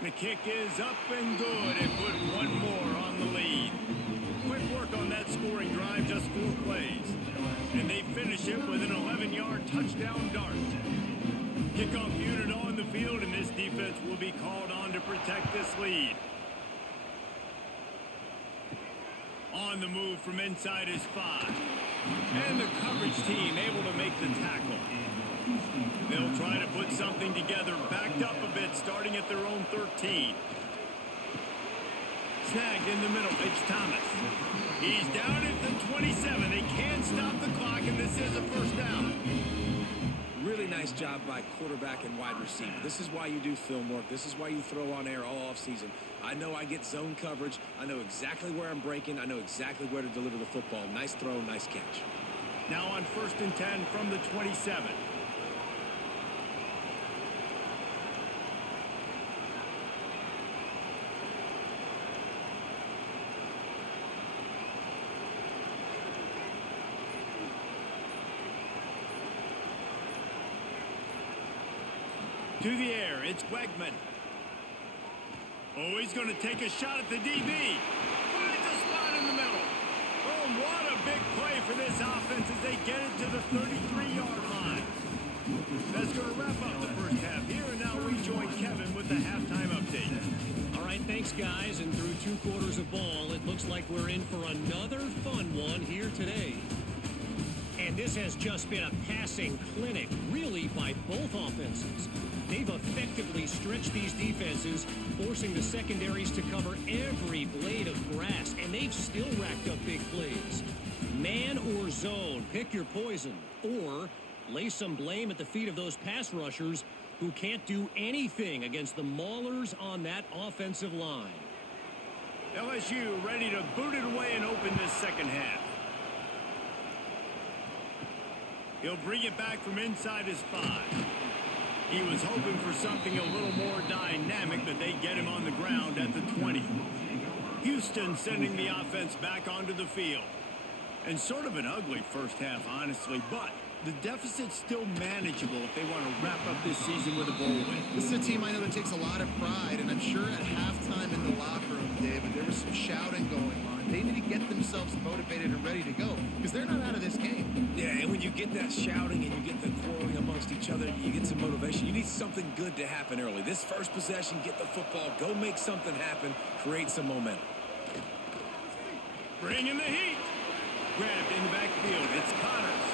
The kick is up and good and put one more on the lead. Quick work on that scoring drive, just 4 plays. And they finish it with an 11-yard touchdown dart. Kickoff unit on the field, and this defense will be called on to protect this lead. On the move from inside his 5. And the coverage team able to make the tackle. They'll try to put something together, backed up a bit, starting at their own 13. Snagged in the middle, it's Thomas. He's down at the 27. They can't stop the clock, and this is a 1st down. Really nice job by quarterback and wide receiver. This is why you do film work. This is why you throw on air all offseason. I know I get zone coverage. I know exactly where I'm breaking. I know exactly where to deliver the football. Nice throw, nice catch. Now on 1st and 10 from the 27. To the air, it's Wegman. Oh, he's going to take a shot at the DB. Finds a spot in the middle. Oh, what a big play for this offense as they get it to the 33-yard line. That's going to wrap up the first half here, and now we join Kevin with the halftime update. All right, thanks, guys. And through 2 quarters of ball, it looks like we're in for another fun one here today. And this has just been a passing clinic, really, by both offenses. They've effectively stretched these defenses, forcing the secondaries to cover every blade of grass, and they've still racked up big plays. Man or zone, pick your poison, or lay some blame at the feet of those pass rushers who can't do anything against the maulers on that offensive line. LSU ready to boot it away and open this second half. He'll bring it back from inside his 5. He was hoping for something a little more dynamic, but they get him on the ground at the 20. Houston sending the offense back onto the field. And sort of an ugly first half, honestly, but the deficit's still manageable if they want to wrap up this season with a bowl win. This is a team I know that takes a lot of pride, and I'm sure at halftime in the locker room, David, there was some shouting going on. They need to get themselves motivated and ready to go because they're not out of this game. Yeah, and when you get that shouting and you get the quarreling amongst each other, you get some motivation. You need something good to happen early. This first possession, get the football, go make something happen, create some momentum. Bring in the heat. Grabbed in the backfield. It's Connors.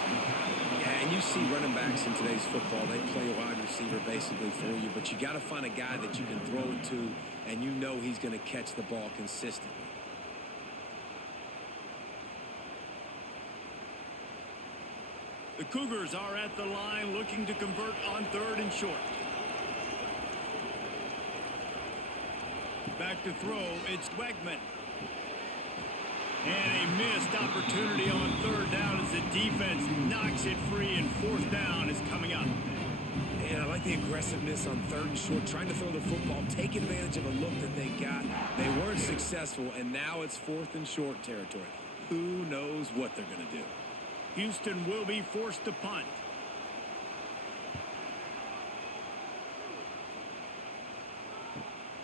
Yeah, and you see running backs in today's football, they play a wide receiver basically for you, but you got to find a guy that you can throw it to, and you know he's going to catch the ball consistently. The Cougars are at the line looking to convert on 3rd and short. Back to throw, it's Wegman. And a missed opportunity on 3rd down as the defense knocks it free, and 4th down is coming up. And I like the aggressiveness on 3rd and short, trying to throw the football, take advantage of a look that they got. They weren't successful, and now it's 4th and short territory. Who knows what they're going to do? Houston will be forced to punt.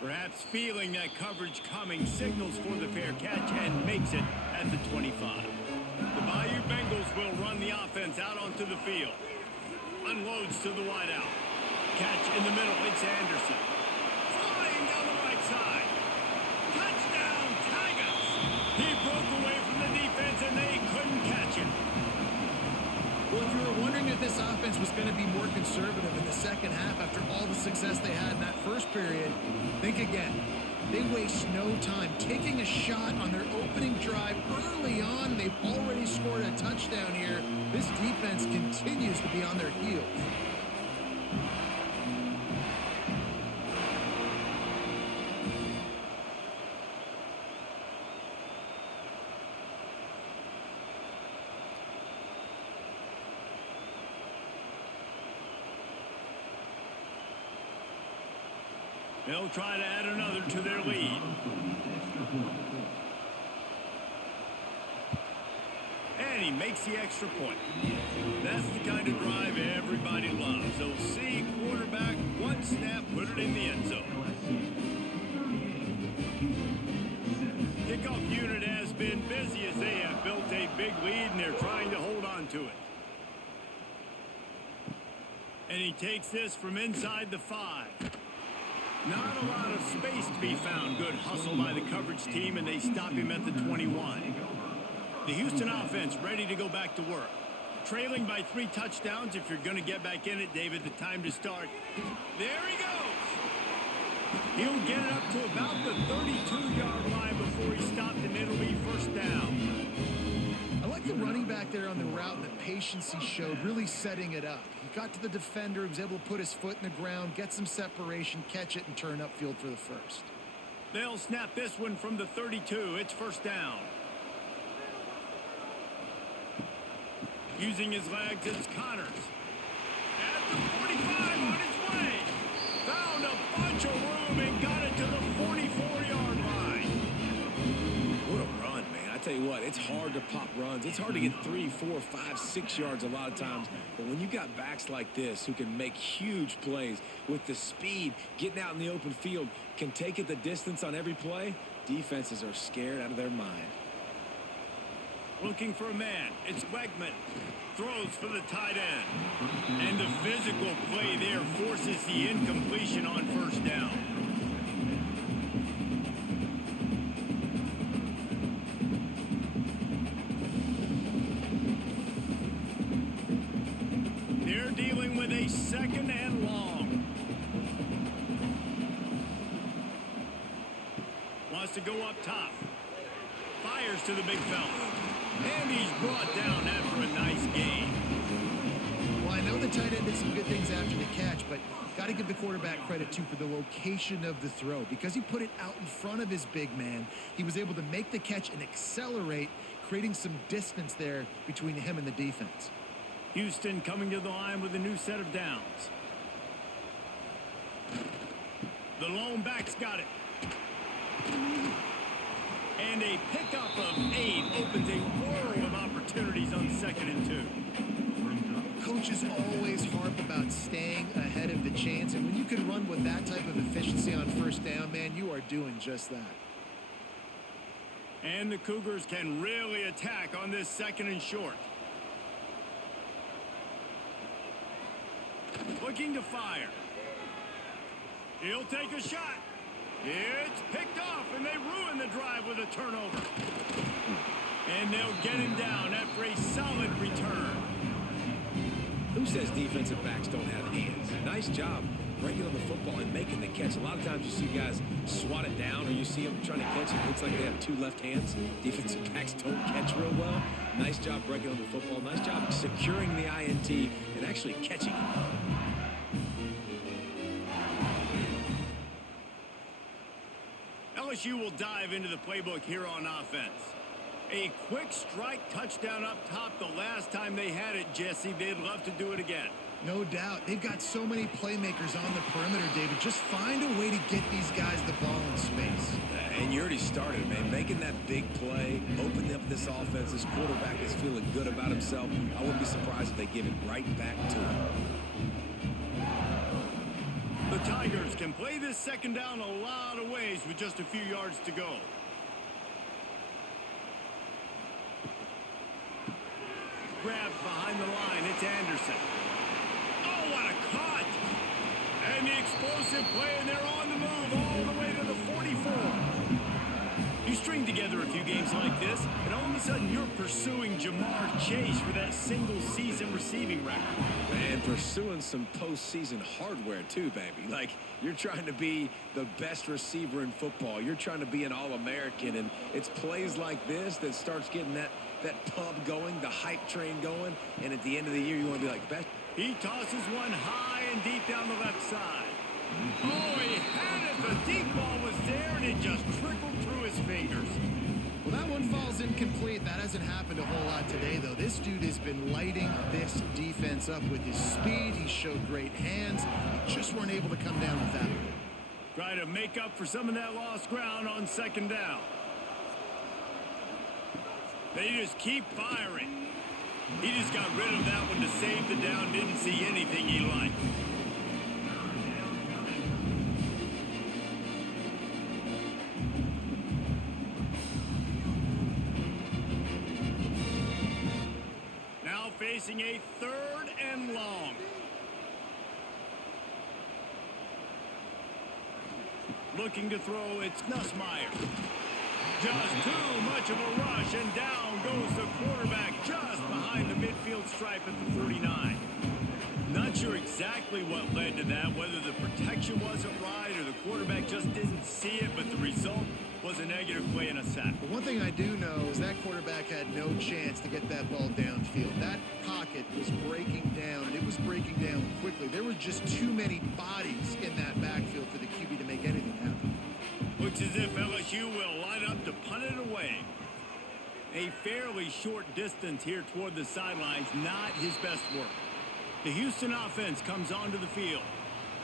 Perhaps feeling that coverage coming, signals for the fair catch and makes it at the 25. The Bayou Bengals will run the offense out onto the field. Unloads to the wideout. Catch in the middle, it's Anderson. Flying down the right side. Touchdown, Tigers! He broke away from the defense and they couldn't catch him. Well, if you were wondering if this offense was going to be more conservative in the second half after all the success they had in that first period, think again. They waste no time taking a shot on their opening drive early on. They've already scored a touchdown here. This defense continues to be on their heels. They'll try to add another to their lead. And he makes the extra point. That's the kind of drive everybody loves. They'll see quarterback, one snap, put it in the end zone. Kickoff unit has been busy as they have built a big lead and they're trying to hold on to it. And he takes this from inside the 5. Not a lot of space to be found. Good hustle by the coverage team, and they stop him at the 21. The Houston offense ready to go back to work. Trailing by 3 touchdowns. If you're going to get back in it, David, the time to start. There he goes. He'll get it up to about the 32-yard line before he stopped, and it'll be first down. I like the running back there on the route and the patience he showed, really setting it up. He got to the defender, was able to put his foot in the ground, get some separation, catch it, and turn upfield for the first. They'll snap this one from the 32. It's first down. Using his legs, it's Connors. At the 45 on his way. Found a bunch of room and got it to the 44-yard line. What a run, man. I tell you what, it's hard to pop runs. It's hard to get 3, 4, 5, 6 yards a lot of times. But when you got backs like this who can make huge plays with the speed, getting out in the open field, can take it the distance on every play, defenses are scared out of their mind. Looking for a man. It's Wegman. Throws for the tight end. And the physical play there forces the incompletion on first down. They're dealing with a second and long. Wants to go up top. Fires to the big fella. And he's brought down after a nice gain. Well, I know the tight end did some good things after the catch, but got to give the quarterback credit, too, for the location of the throw. Because he put it out in front of his big man, he was able to make the catch and accelerate, creating some distance there between him and the defense. Houston coming to the line with a new set of downs. The lone back's got it. And a pickup of 8 opens a world of opportunities on 2nd and 2. Coaches always harp about staying ahead of the chains, and when you can run with that type of efficiency on first down, man, you are doing just that. And the Cougars can really attack on this 2nd and short. Looking to fire. He'll take a shot. It's picked off, and they ruin the drive with a turnover. And they'll get him down after a solid return. Who says defensive backs don't have hands? Nice job breaking on the football and making the catch. A lot of times you see guys swat it down, or you see them trying to catch it. It looks like they have 2 left hands. Defensive backs don't catch real well. Nice job breaking on the football. Nice job securing the INT and actually catching it. LSU will dive into the playbook here on offense. A quick strike touchdown up top the last time they had it, Jesse. They'd love to do it again. No doubt. They've got so many playmakers on the perimeter, David. Just find a way to get these guys the ball in space. And you already started, man. Making that big play, opening up this offense. This quarterback is feeling good about himself. I wouldn't be surprised if they give it right back to him. The Tigers can play this second down a lot of ways with just a few yards to go. Grabbed behind the line, it's Anderson. Oh, what a cut! And the explosive play, and they're on the move all the way to the 44. You string together a few games like this, and all of a sudden you're pursuing Jamar Chase for that single-season receiving record. And pursuing some postseason hardware too, baby. Like, you're trying to be the best receiver in football. You're trying to be an All-American, and it's plays like this that starts getting that pub going, the hype train going, and at the end of the year, you want to be like, best. He tosses one high and deep down the left side. Oh, he had it. The deep ball was there, and it just trickled through his fingers. Well, that one falls incomplete. That hasn't happened a whole lot today, though. This dude has been lighting this defense up with his speed. He showed great hands. They just weren't able to come down with that one. Try to make up for some of that lost ground on second down. They just keep firing. He just got rid of that one to save the down. Didn't see anything he liked. Now facing a 3rd and long. Looking to throw, it's Nussmeier. Just too much of a rush, and down goes the quarterback just behind the midfield stripe at the 49. Not sure exactly what led to that, whether the protection wasn't right or the quarterback just didn't see it, but the result was a negative play and a sack. But one thing I do know is that quarterback had no chance to get that ball downfield. That pocket was breaking down, and it was breaking down quickly. There were just too many bodies in that backfield for the QB to make anything happen. Looks as if LSU will line up to punt it away. A fairly short distance here toward the sidelines, not his best work. The Houston offense comes onto the field.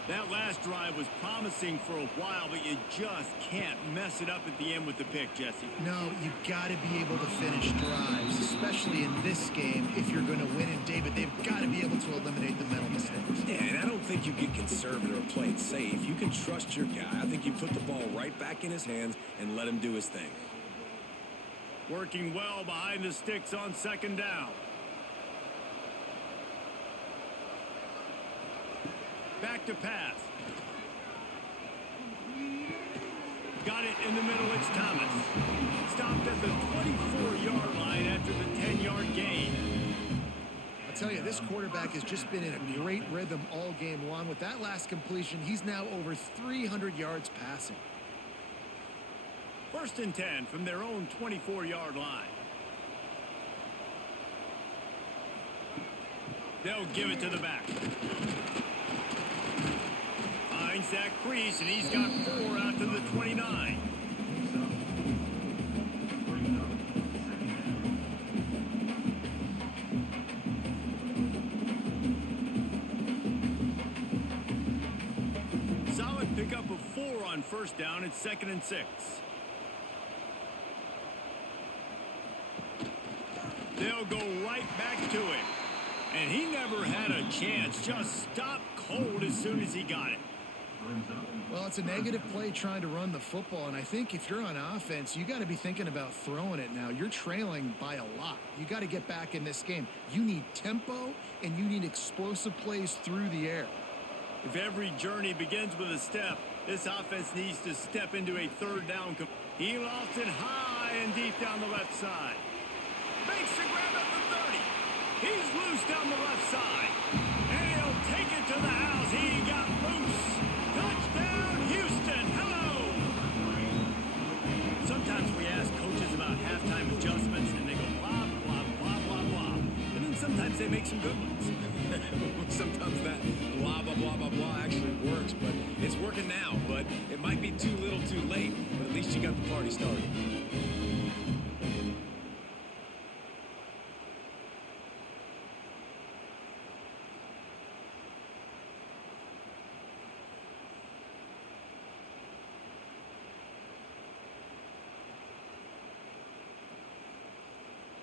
That last drive was promising for a while, but you just can't mess it up at the end with the pick, Jesse. No, you got to be able to finish drives, especially in this game if you're going to win. And David, they've got to be able to eliminate the mental mistakes. Yeah, and I don't think you get conservative or play it safe. You can trust your guy. I think you put the ball right back in his hands and let him do his thing. Working well behind the sticks on second down. Back to pass. Got it in the middle, it's Thomas. Stopped at the 24-yard line after the 10-yard gain. I'll tell you, this quarterback has just been in a great rhythm all game long. With that last completion, he's now over 300 yards passing. 1st and 10 from their own 24-yard line. They'll give it to the back. Finds that crease, and he's got 4 out to the 29. Solid pickup of 4 on 1st down. It's 2nd and 6. They'll go right back to him. And he never had a chance. Just stopped cold as soon as he got it. Well, it's a negative play trying to run the football, and I think if you're on offense, you got to be thinking about throwing it now. You're trailing by a lot. You got to get back in this game. You need tempo, and you need explosive plays through the air. If every journey begins with a step, this offense needs to step into a 3rd down. He lost it high and deep down the left side. Makes the grab at the 30. He's loose down the left side. And he'll take it to the house. He got loose. Touchdown, Houston. Hello. Sometimes we ask coaches about halftime adjustments, and they go blah, blah, blah, blah, blah. And then sometimes they make some good ones. Sometimes that blah, blah, blah, blah, blah actually works, but it's working now. But it might be too little too late, but at least you got the party started.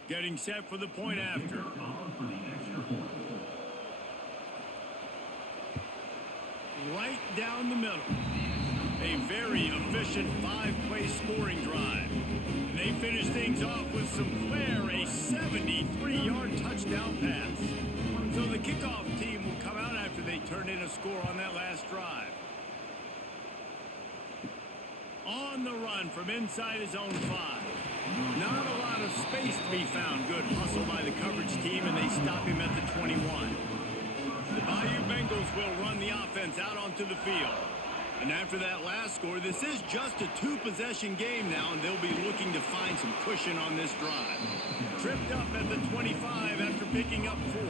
Getting set for the point after. right down the middle. A very efficient 5-play scoring drive. And they finish things off with some flair, a 73-yard touchdown pass. So the kickoff team will come out after they turn in a score on that last drive. On the run from inside his own 5. Not a lot of space to be found. Good hustle by the coverage team, and they stop him at the 21. The Bayou Bengals will run the offense out onto the field. And after that last score, this is just a 2-possession game now, and they'll be looking to find some cushion on this drive. Tripped up at the 25 after picking up 4.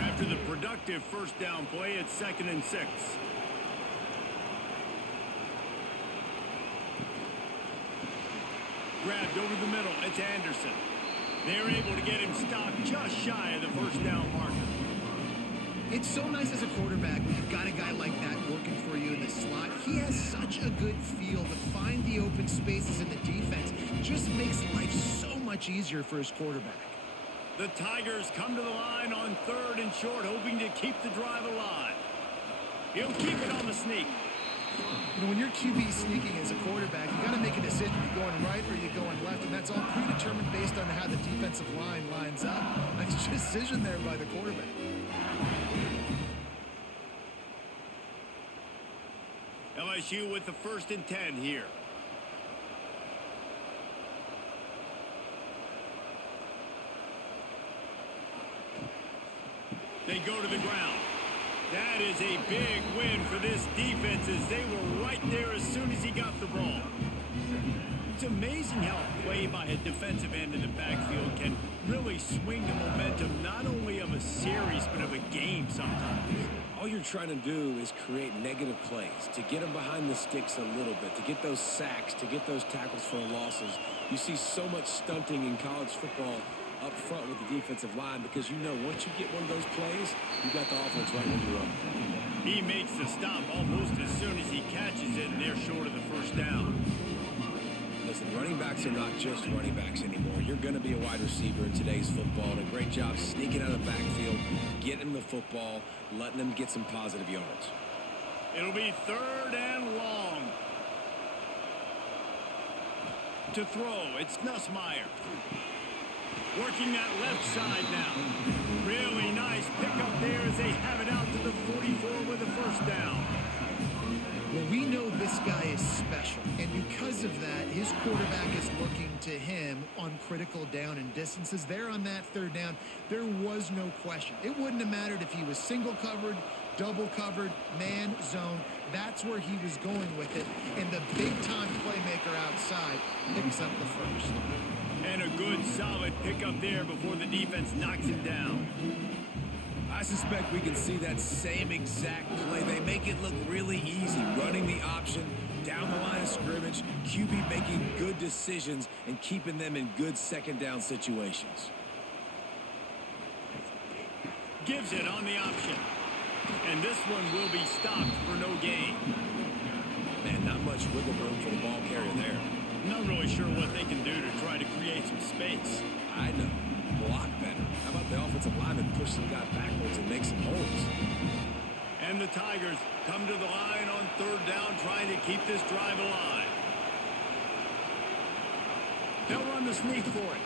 After the productive first down play, it's 2nd and 6. Grabbed over the middle, it's Anderson. They're able to get him stopped just shy of the first down marker. It's so nice as a quarterback when you've got a guy like that working for you in the slot. He has such a good feel to find the open spaces in the defense. It just makes life so much easier for his quarterback. The Tigers come to the line on 3rd and short, hoping to keep the drive alive. He'll keep it on the sneak. You know, when you're QB sneaking as a quarterback, you got to make a decision. You're going right or you're going left, and that's all predetermined based on how the defensive line lines up. Nice decision there by the quarterback. LSU with the 1st and 10 here. They go to the ground. That is a big win for this defense as they were right there as soon as he got the ball. It's amazing how a play by a defensive end in the backfield can really swing the momentum not only of a series but of a game sometimes. All you're trying to do is create negative plays, to get them behind the sticks a little bit, to get those sacks, to get those tackles for losses. You see so much stunting in college football up front with the defensive line because you know once you get one of those plays, you got the offense right when you run. He makes the stop almost as soon as he catches it, and they're short of the first down. Listen, running backs are not just running backs anymore. You're going to be a wide receiver in today's football, and a great job sneaking out of the backfield, getting the football, letting them get some positive yards. It'll be 3rd and long. To throw, it's Nussmeier. Working that left side now. Really nice pickup there as they have it out to the 44 with a first down. Well, we know this guy is special, and because of that, his quarterback is looking to him on critical down and distances. There on that 3rd down, there was no question. It wouldn't have mattered if he was single covered, double covered, man, zone. That's where he was going with it, and the big-time playmaker outside picks up the first. And a good, solid pickup there before the defense knocks him down. I suspect we can see that same exact play. They make it look really easy, running the option down the line of scrimmage, QB making good decisions and keeping them in good 2nd down situations. Gives it on the option. And this one will be stopped for no gain. Man, not much wiggle room for the ball carrier there. Not really sure what they can do to try to create some space. I know. Block better. How about the offensive lineman push some guy backwards and make some holes? And the Tigers come to the line on 3rd down, trying to keep this drive alive. They'll run the sneak for it.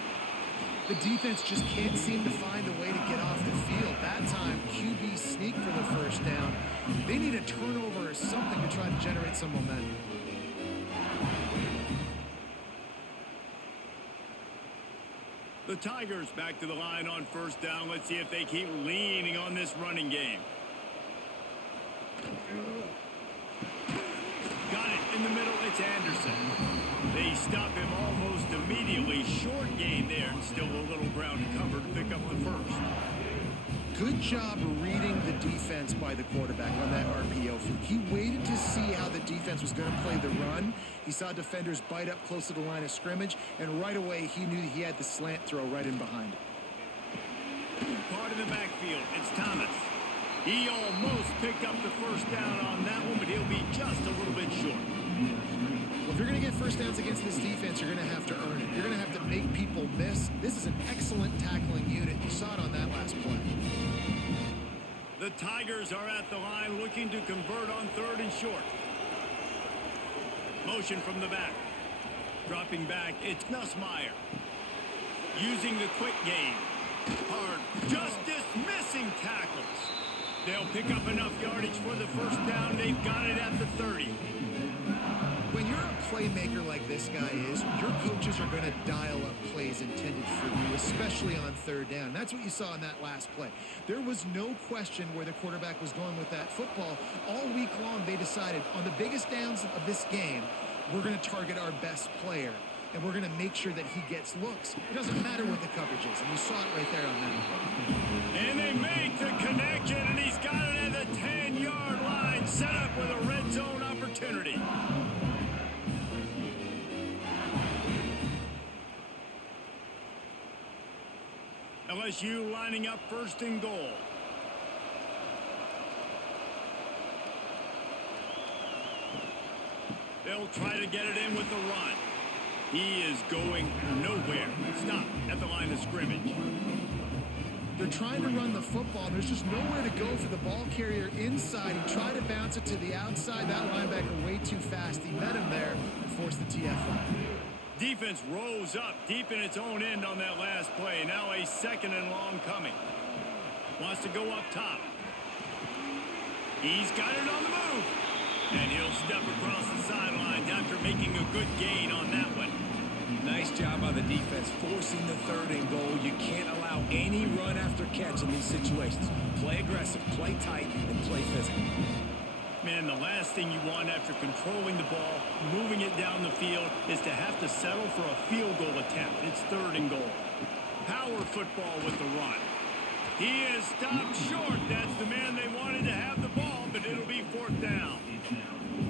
The defense just can't seem to find a way to get off the field. That time, QB sneak for the first down. They need a turnover or something to try to generate some momentum. The Tigers back to the line on 1st down. Let's see if they keep leaning on this running game. Got it in the middle. It's Anderson. They stop him almost immediately. Short gain there, and still a little ground to cover to pick up the first. Good job reading the defense by the quarterback on that RPO fake. He waited to see how the defense was going to play the run. He saw defenders bite up close to the line of scrimmage, and right away he knew he had the slant throw right in behind it. Part of the backfield, it's Thomas. He almost picked up the first down on that one, but he'll be just a little bit short. If you're going to get first downs against this defense, you're going to have to earn it. You're going to have to make people miss. This is an excellent tackling unit. You saw it on that last play. The Tigers are at the line looking to convert on 3rd and short. Motion from the back. Dropping back, it's Nussmeier. Using the quick game. Hard, just dismissing tackles. They'll pick up enough yardage for the first down. They've got it at the 30. When you're a playmaker like this guy is, your coaches are going to dial up plays intended for you, especially on 3rd down. That's what you saw in that last play. There was no question where the quarterback was going with that football. All week long, they decided on the biggest downs of this game, we're going to target our best player, and we're going to make sure that he gets looks. It doesn't matter what the coverage is, and you saw it right there on that play. And they make the connection, and he's got it at the 10-yard line, set up with a red zone opportunity. LSU lining up 1st and goal. They'll try to get it in with the run. He is going nowhere. Stop at the line of scrimmage. They're trying to run the football. There's just nowhere to go for the ball carrier inside. He tried to bounce it to the outside. That linebacker way too fast. He met him there and forced the TFL. Defense rose up deep in its own end on that last play. Now a 2nd and long coming. Wants to go up top. He's got it on the move. And he'll step across the sidelines after making a good gain on that one. Nice job by the defense forcing the 3rd and goal. You can't allow any run after catch in these situations. Play aggressive, play tight, and play physical. Man, the last thing you want after controlling the ball, moving it down the field, is to have to settle for a field goal attempt. It's 3rd and goal. Power football with the run. He is stopped short. That's the man they wanted to have the ball, but it'll be 4th down.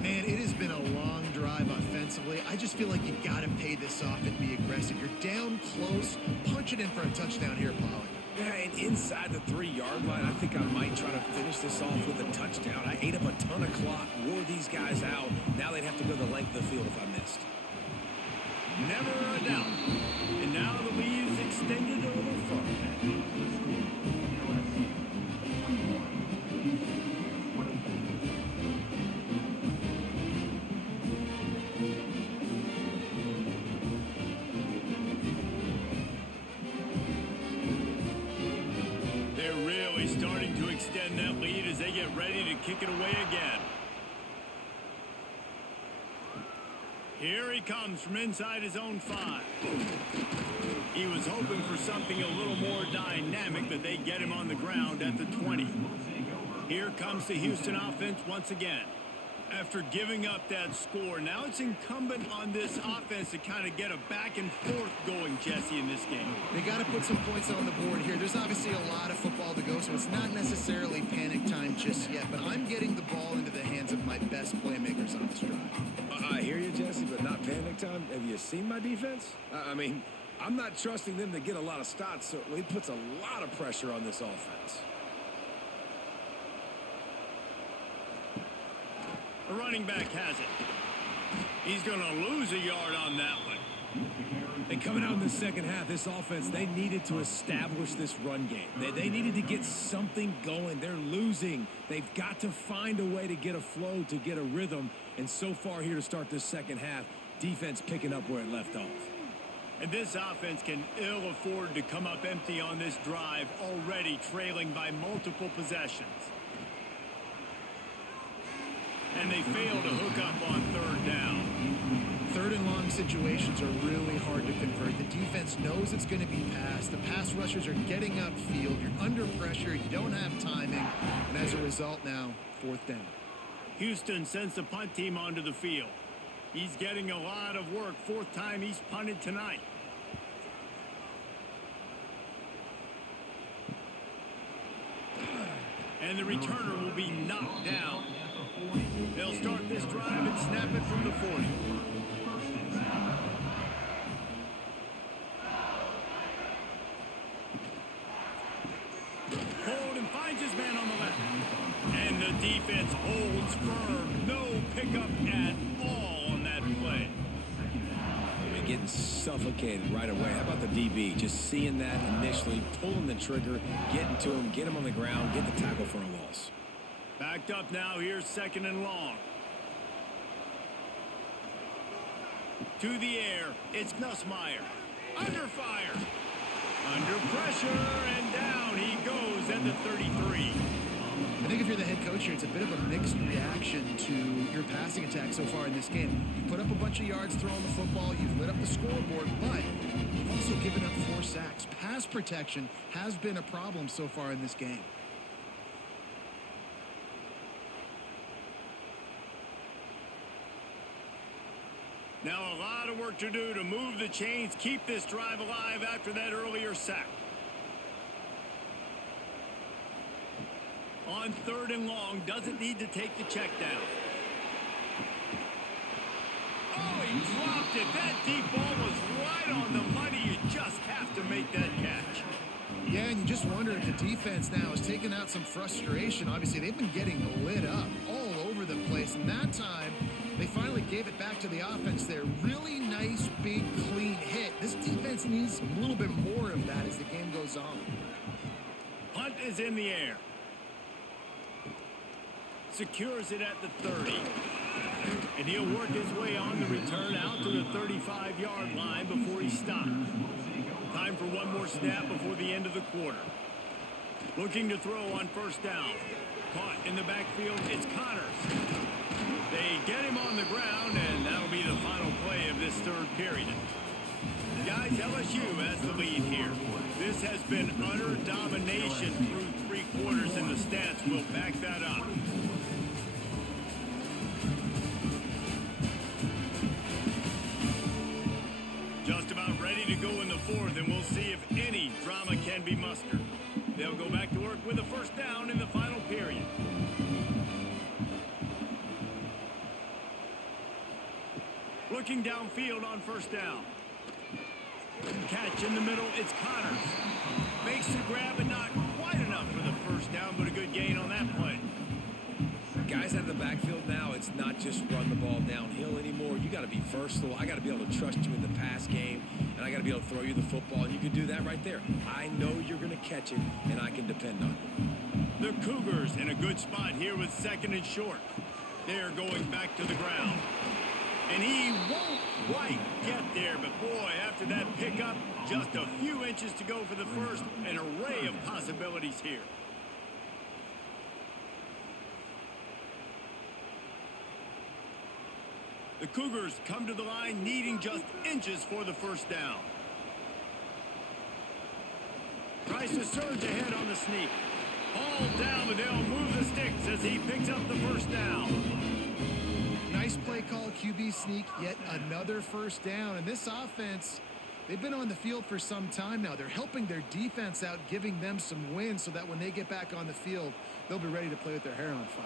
Man, it has been a long drive offensively. I just feel like you got to pay this off and be aggressive. You're down close. Punch it in for a touchdown here, Pollard. Yeah, and inside the 3-yard line, I think I might try to finish this off with a touchdown. I ate up a ton of clock, wore these guys out. Now they'd have to go the length of the field if I missed. Never a doubt. And now the lead is extended a little further. Starting to extend that lead as they get ready to kick it away again. Here he comes from inside his own 5. He was hoping for something a little more dynamic, but they get him on the ground at the 20. Here comes the Houston offense once again. After giving up that score, now it's incumbent on this offense to kind of get a back and forth going, Jesse, in this game. They got to put some points on the board here. There's obviously a lot of football to go, so it's not necessarily panic time just yet, but I'm getting the ball into the hands of my best playmakers on this drive. I hear you, Jesse, but not panic time. Have you seen my defense? I mean, I'm not trusting them to get a lot of stops, so it puts a lot of pressure on this offense. The running back has it. He's going to lose a yard on that one. And coming out in the second half, this offense, they needed to establish this run game. They needed to get something going. They're losing. They've got to find a way to get a flow, to get a rhythm. And so far here to start this second half, defense picking up where it left off. And this offense can ill afford to come up empty on this drive, already trailing by multiple possessions. And they fail to hook up on 3rd down. 3rd and long situations are really hard to convert. The defense knows it's going to be passed. The pass rushers are getting upfield. You're under pressure. You don't have timing. And as a result now, 4th down. Houston sends the punt team onto the field. He's getting a lot of work. 4th time he's punted tonight. And the returner will be knocked down. They'll start this drive and snap it from the 40. Hold and finds his man on the left. And the defense holds firm. No pickup at all on that play. getting suffocated right away. How about the DB? Just seeing that initially, pulling the trigger, getting to him, get him on the ground, get the tackle for a loss. Backed up now. Here's 2nd and long. To the air. It's Nussmeier. Under fire. Under pressure. And down he goes at the 33. I think if you're the head coach here, it's a bit of a mixed reaction to your passing attack so far in this game. You put up a bunch of yards throwing the football. You've lit up the scoreboard, but you've also given up 4 sacks. Pass protection has been a problem so far in this game. Now a lot of work to do to move the chains, keep this drive alive after that earlier sack. On 3rd and long, doesn't need to take the check down. Oh, he dropped it. That deep ball was right on the money. You just have to make that catch. Yeah, and you just wonder if the defense now is taking out some frustration. Obviously, they've been getting lit up all over the place, and that time they finally gave it back to the offense there. Really nice, big, clean hit. This defense needs a little bit more of that as the game goes on. Punt is in the air. Secures it at the 30. And he'll work his way on the return out to the 35-yard line before he stopped. Time for one more snap before the end of the quarter. Looking to throw on 1st down. Caught in the backfield, it's Connors. They get him on the ground, and that'll be the final play of this 3rd period. Guys, LSU has the lead here. This has been utter domination through 3 quarters, and the stats will back that up. Just about ready to go in the 4th, and we'll see if any drama can be mustered. They'll go back to work with a 1st down in the final period. Looking downfield on 1st down. Catch in the middle, it's Connors. Makes the grab, but not quite enough for the 1st down, but a good gain on that play. Guys out of the backfield now, it's not just run the ball downhill anymore. You got to be versatile. I got to be able to trust you in the pass game, and I got to be able to throw you the football. And you can do that right there. I know you're going to catch it, and I can depend on you. The Cougars in a good spot here with 2nd and short. They're going back to the ground. And he won't quite get there, but boy, after that pickup, just a few inches to go for the 1st. An array of possibilities here. The Cougars come to the line needing just inches for the 1st down. Tries to surge ahead on the sneak. All down, but they'll move the sticks as he picks up the 1st down. Nice play call, QB sneak, yet another 1st down. And this offense, they've been on the field for some time now. They're helping their defense out, giving them some wins so that when they get back on the field, they'll be ready to play with their hair on fire.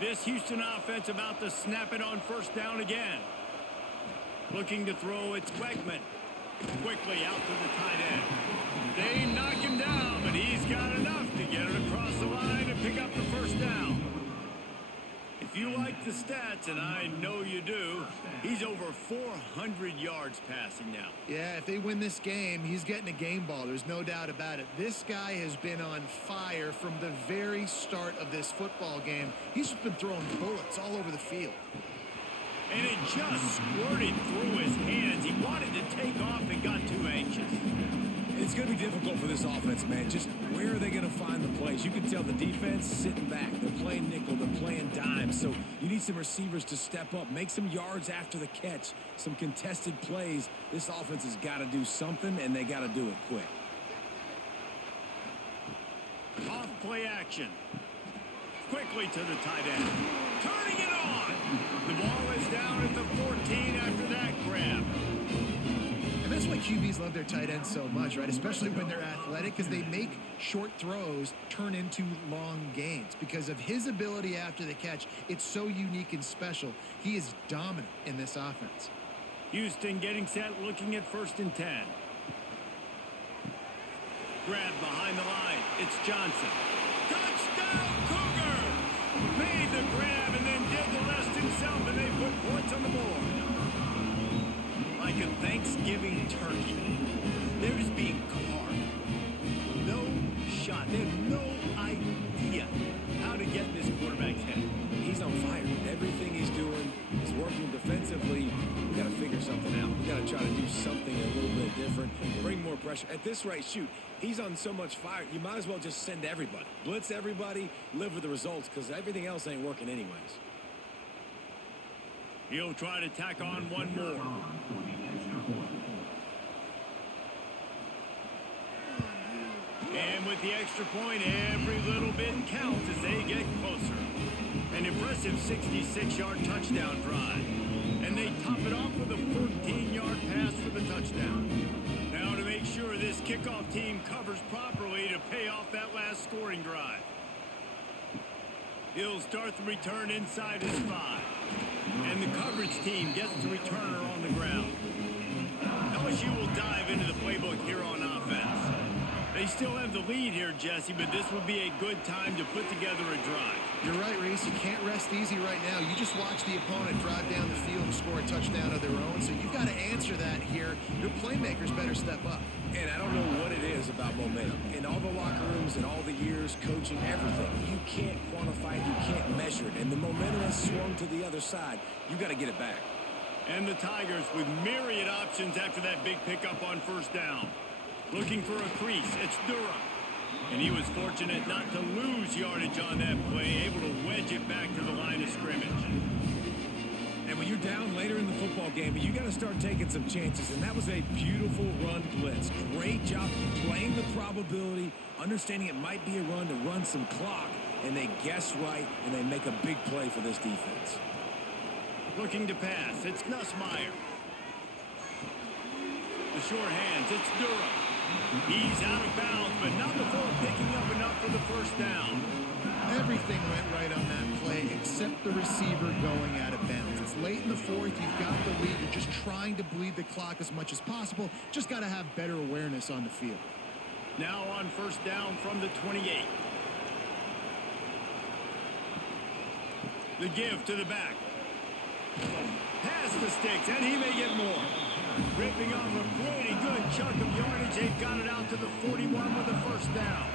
This Houston offense about to snap it on 1st down again. Looking to throw, it's Wegman. Quickly out to the tight end. They knock him down, but he's got enough to get it across the line and pick up the 1st down. If you like the stats, and I know you do, he's over 400 yards passing now. Yeah, if they win this game, he's getting a game ball. There's no doubt about it. This guy has been on fire from the very start of this football game. He's just been throwing bullets all over the field. And it just squirted through his hands. He wanted to take off and got too anxious. It's going to be difficult for this offense, man. Just where are they going to find the plays? You can tell the defense sitting back. They're playing nickel. They're playing dime. So you need some receivers to step up, make some yards after the catch, some contested plays. This offense has got to do something, and they got to do it quick. Off play action. Quickly to the tight end. Turning it on. The ball is down at the 14 after that grab. And that's why QBs love their tight ends so much, right? Especially when they're athletic, because they make short throws turn into long gains. Because of his ability after the catch, it's so unique and special. He is dominant in this offense. Houston getting set, looking at 1st and 10. Grab behind the line. It's Johnson. Touchdown, Cougars! Made the grab and then did the rest himself, and they put points on the board. Like a Thanksgiving turkey. They're just being carved. No shot. They have no idea how to get in this quarterback's head. He's on fire. Everything he's doing is working defensively. We got to figure something out. We got to try to do something a little bit different. Bring more pressure. At this rate, shoot, he's on so much fire. You might as well just send everybody. Blitz everybody. Live with the results because everything else ain't working anyways. He'll try to tack on one more. And with the extra point, every little bit counts as they get closer. An impressive 66-yard touchdown drive. And they top it off with a 14-yard pass for the touchdown. Now to make sure this kickoff team covers properly to pay off that last scoring drive. He'll start the return inside his 5. And the coverage team gets the returner on the ground. LSU will dive into the playbook here on offense. They still have the lead here, Jesse, but this would be a good time to put together a drive. You're right, Reese. You can't rest easy right now. You just watch the opponent drive down the field and score a touchdown of their own, so you've got to answer that here. Your playmakers better step up. And I don't know what it is about momentum. In all the locker rooms and all the years, coaching, everything, you can't quantify it, you can't measure it. And the momentum has swung to the other side. You got to get it back. And the Tigers with myriad options after that big pickup on first down. Looking for a crease, it's Durham. And he was fortunate not to lose yardage on that play, able to wedge it back to the line of scrimmage. And when you're down later in the football game, you got to start taking some chances. And that was a beautiful run blitz. Great job playing the probability, understanding it might be a run to run some clock. And they guess right, and they make a big play for this defense. Looking to pass, it's Nussmeier. The short hands, it's Durham. He's out of bounds, but not before picking up enough for the first down. Everything went right on that play except the receiver going out of bounds. It's late in the fourth. You've got the lead. You're just trying to bleed the clock as much as possible. Just got to have better awareness on the field. Now on first down from the 28. The give to the back. Past the sticks, and he may get more. Ripping off a pretty good chunk of yardage. They've got it out to the 41 with the first down.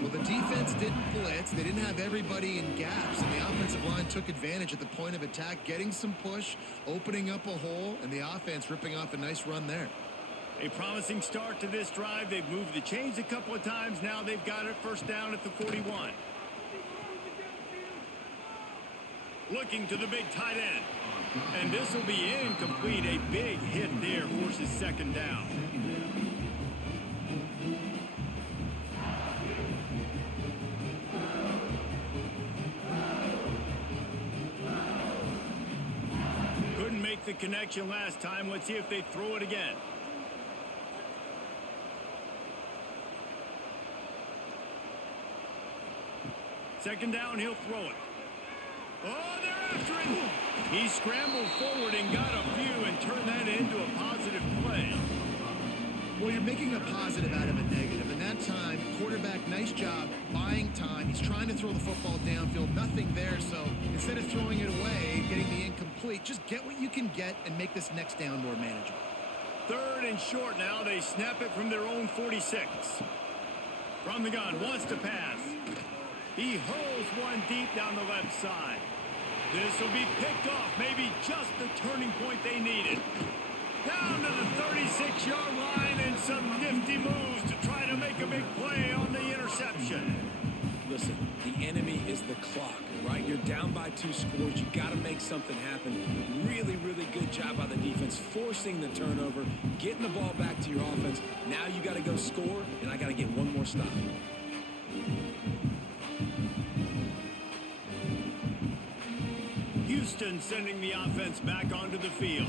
Well, the defense didn't blitz. They didn't have everybody in gaps, and the offensive line took advantage at the point of attack, getting some push, opening up a hole, and the offense ripping off a nice run there. A promising start to this drive. They've moved the chains a couple of times. Now they've got it first down at the 41. Looking to the big tight end. And this will be incomplete. A big hit there forces second down. Couldn't make the connection last time. Let's see if they throw it again. Second down, he'll throw it. Oh, they're after him. He scrambled forward and got a few and turned that into a positive play. Well, you're making a positive out of a negative. And that time, quarterback, nice job, buying time. He's trying to throw the football downfield. Nothing there, so instead of throwing it away, getting the incomplete, just get what you can get and make this next down more manageable. Third and short now. They snap it from their own 46. From the gun, wants to pass. He hurls one deep down the left side. This will be picked off, maybe just the turning point they needed. Down to the 36-yard line and some nifty moves to try to make a big play on the interception. Listen, the enemy is the clock, right? You're down by 2 scores. You got to make something happen. Really, really good job by the defense, forcing the turnover, getting the ball back to your offense. Now you got to go score, and I got to get one more stop. Houston sending the offense back onto the field.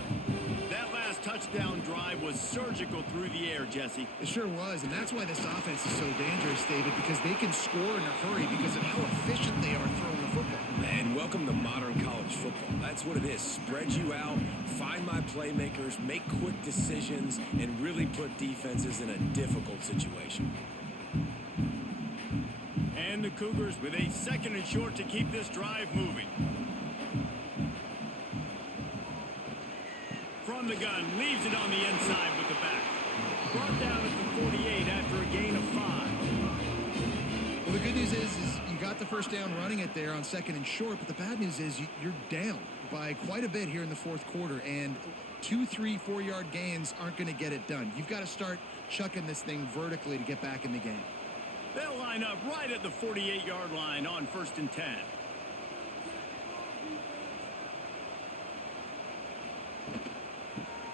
That last touchdown drive was surgical through the air, Jesse. It sure was, and that's why this offense is so dangerous, David, because they can score in a hurry because of how efficient they are throwing the football. Man, welcome to modern college football. That's what it is. Spread you out, find my playmakers, make quick decisions, and really put defenses in a difficult situation. And the Cougars with a second and short to keep this drive moving. From the gun, leaves it on the inside with the back. Brought down at the 48 after a gain of 5. Well, the good news is you got the first down running it there on 2nd and short, but the bad news is you're down by quite a bit here in the 4th quarter, and 2, 3, 4-yard gains aren't going to get it done. You've got to start chucking this thing vertically to get back in the game. They'll line up right at the 48-yard line on 1st and 10.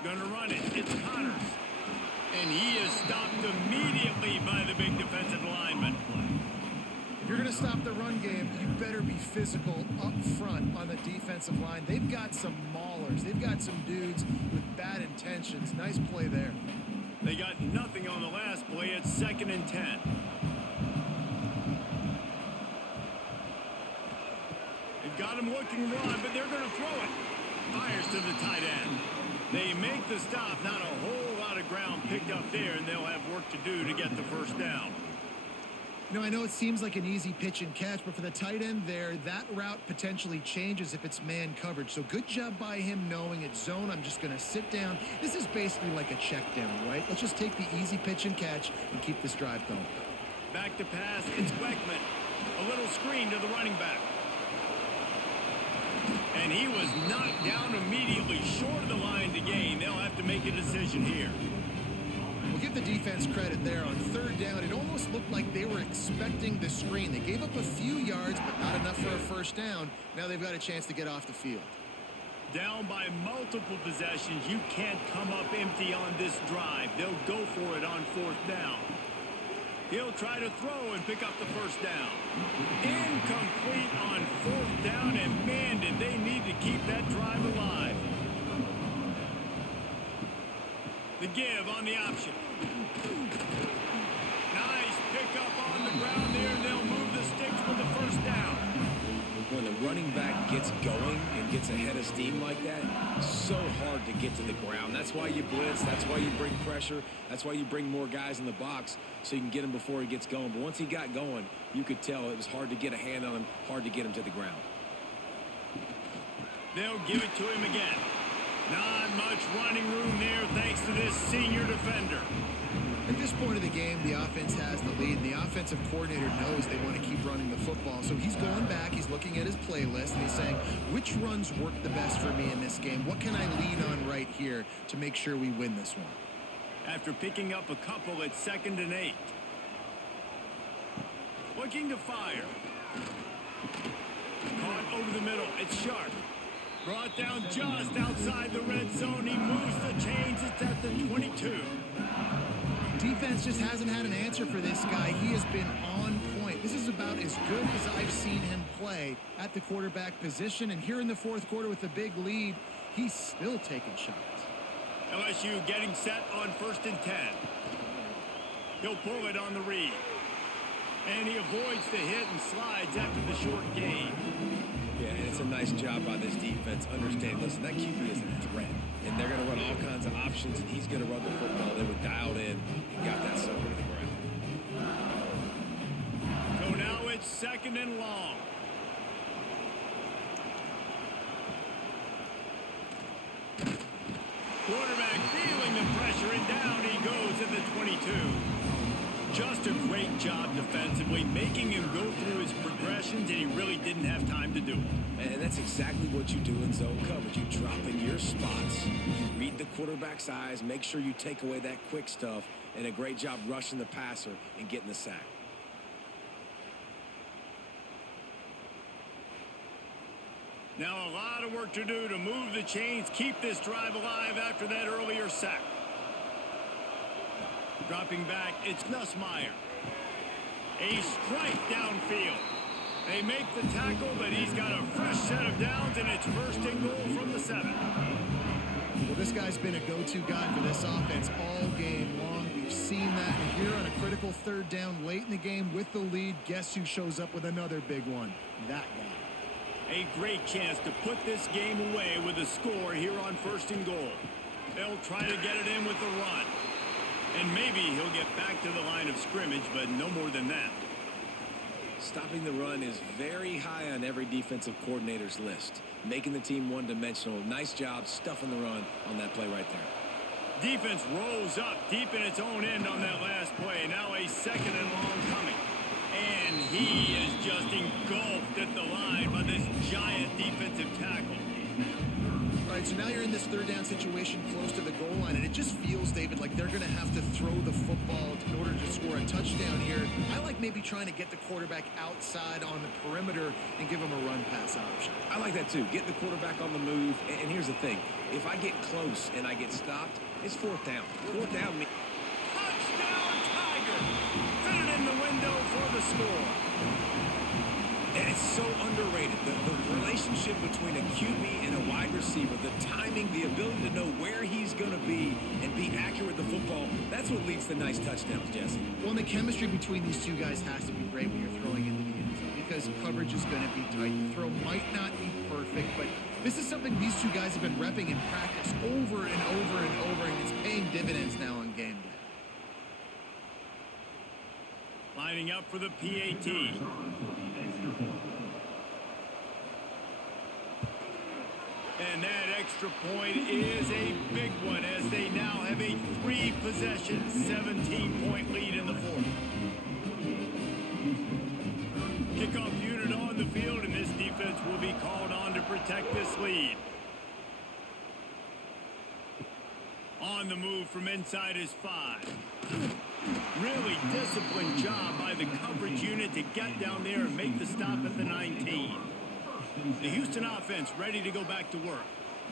Gonna run it. It's Connors. And he is stopped immediately by the big defensive lineman. If you're going to stop the run game, you better be physical up front on the defensive line. They've got some maulers. They've got some dudes with bad intentions. Nice play there. They got nothing on the last play. It's 2nd and 10. They've got him looking run, but they're going to throw it. Fires to the tight end. They make the stop. Not a whole lot of ground picked up there, and they'll have work to do to get the first down. You know, I know it seems like an easy pitch and catch, but for the tight end there, that route potentially changes if it's man coverage. So good job by him knowing it's zone. I'm just going to sit down. This is basically like a check down, right? Let's just take the easy pitch and catch and keep this drive going. Back to pass. It's Beckman. A little screen to the running back. And he was knocked down immediately short of the line to gain. They'll have to make a decision here. We'll give the defense credit there on 3rd down. It almost looked like they were expecting the screen. They gave up a few yards, but not enough for a first down. Now they've got a chance to get off the field. Down by multiple possessions. You can't come up empty on this drive. They'll go for it on 4th down. He'll try to throw and pick up the first down. Incomplete on 4th down, and man, did they need to keep that drive alive. The give on the option. Nice pickup on the ground there, and they'll move the sticks with the first down. When the running back gets going and gets ahead of steam like that, so hard to get to the ground. That's why you blitz. That's why you bring pressure. That's why you bring more guys in the box so you can get him before he gets going. But once he got going, you could tell it was hard to get a hand on him, hard to get him to the ground. They'll give it to him again. Not much running room there thanks to this senior defender. At this point of the game, the offense has the lead, and the offensive coordinator knows they want to keep running the football. So he's going back, he's looking at his playlist, and he's saying, which runs work the best for me in this game? What can I lean on right here to make sure we win this one? After picking up a couple at 2nd and 8. Looking to fire. Caught over the middle. It's Sharp. Brought down just outside the red zone. He moves the chains. It's at the 22. Defense just hasn't had an answer for this guy. He has been on point. This is about as good as I've seen him play at the quarterback position. And here in the 4th quarter with the big lead, he's still taking shots. LSU getting set on 1st and 10. He'll pull it on the read. And he avoids the hit and slides after the short gain. Yeah, and it's a nice job by this defense understanding, listen, that QB is a threat. And they're going to run all kinds of options, and he's going to run the football. They were dialed in and got that sucker to the ground. So now it's 2nd and long. Quarterback feeling the pressure, and down he goes at the 22. Just a great job defensively, making him go through his progressions, and he really didn't have time to do it. And that's exactly what you do in zone coverage. You drop in your spots, you read the quarterback's eyes, make sure you take away that quick stuff, and a great job rushing the passer and getting the sack. Now a lot of work to do to move the chains, keep this drive alive after that earlier sack. Dropping back, it's Nussmeier. A strike downfield. They make the tackle, but he's got a fresh set of downs, and it's 1st and goal from the 7. Well, this guy's been a go-to guy for this offense all game long. We've seen that here on a critical 3rd down late in the game with the lead. Guess who shows up with another big one? That guy. A great chance to put this game away with a score here on 1st and goal. They'll try to get it in with the run. And maybe he'll get back to the line of scrimmage, but no more than that. Stopping the run is very high on every defensive coordinator's list. making the team one-dimensional. Nice job stuffing the run on that play right there. Defense rolls up deep in its own end on that last play. Now a second and long coming. And he is just engulfed at the line by this giant defensive tackle. All right, so now you're in this third down situation close to the goal line, and it just feels, David, like they're going to have to throw the football in order to score a touchdown here. I like maybe trying to get the quarterback outside on the perimeter and give him a run-pass option. I like that, too. Get the quarterback on the move. And here's the thing. If I get close and I get stopped, it's fourth down. Fourth down. Touchdown, Tigers! Fit it in the window for the score. And it's so underrated. The relationship between a QB and a wide receiver, the timing, the ability to know where he's going to be and be accurate with the football, that's what leads to nice touchdowns, Jesse. Well, and the chemistry between these two guys has to be great when you're throwing into the end zone because coverage is going to be tight. The throw might not be perfect, but this is something these two guys have been repping in practice over and over and over, and it's paying dividends now on game day. Lining up for the PAT. And that extra point is a big one as they now have a 3-possession, 17-point lead in the fourth. Kickoff unit on the field, and this defense will be called on to protect this lead. On the move from inside is 5. Really disciplined job by the coverage unit to get down there and make the stop at the 19. The Houston offense ready to go back to work.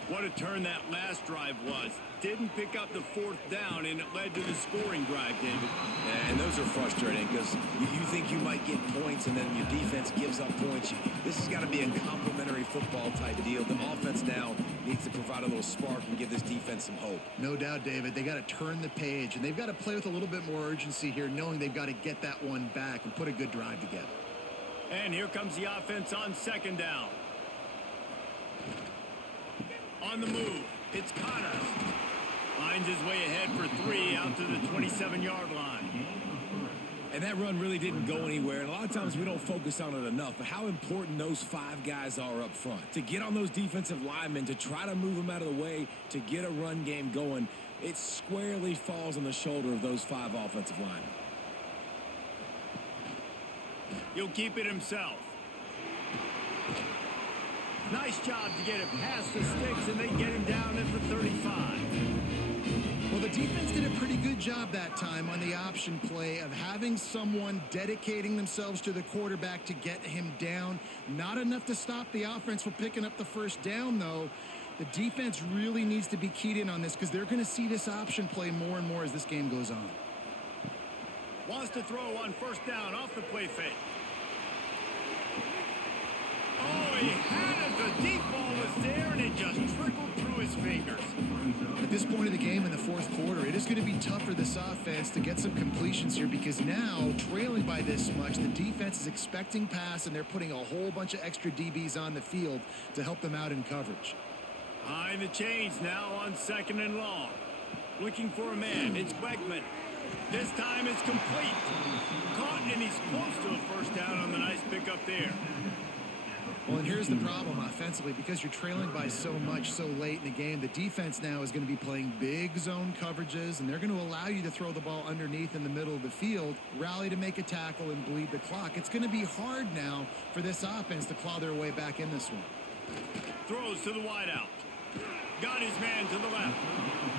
What a turn that last drive was. Didn't pick up the fourth down, and it led to the scoring drive, David. Yeah, and those are frustrating because you think you might get points, and then your defense gives up points. This has got to be a complementary football type deal. The offense now needs to provide a little spark and give this defense some hope. No doubt, David. They got to turn the page, and they've got to play with a little bit more urgency here, knowing they've got to get that one back and put a good drive together. And here comes the offense on second down. On the move, it's Cougars. Finds his way ahead for 3 out to the 27-yard line. And that run really didn't go anywhere. And a lot of times we don't focus on it enough. But how important those 5 guys are up front. To get on those defensive linemen, to try to move them out of the way, to get a run game going, it squarely falls on the shoulder of those 5 offensive linemen. He'll keep it himself. Nice job to get it past the sticks, and they get him down at the 35. Well, the defense did a pretty good job that time on the option play of having someone dedicating themselves to the quarterback to get him down. Not enough to stop the offense from picking up the first down, though. The defense really needs to be keyed in on this because they're going to see this option play more and more as this game goes on. Wants to throw on first down off the play fake. Oh, he had it. The deep ball was there, and it just trickled through his fingers. At this point of the game in the fourth quarter, it is going to be tough for this offense to get some completions here because now, trailing by this much, the defense is expecting pass, and they're putting a whole bunch of extra DBs on the field to help them out in coverage. Behind the chains now on second and long. Looking for a man. It's Beckman. This time it's complete. Caught, and he's close to a first down on the nice pickup there. Well, and here's the problem offensively. Because you're trailing by so much so late in the game, the defense now is going to be playing big zone coverages, and they're going to allow you to throw the ball underneath in the middle of the field, rally to make a tackle, and bleed the clock. It's going to be hard now for this offense to claw their way back in this one. Throws to the wideout. Got his man to the left.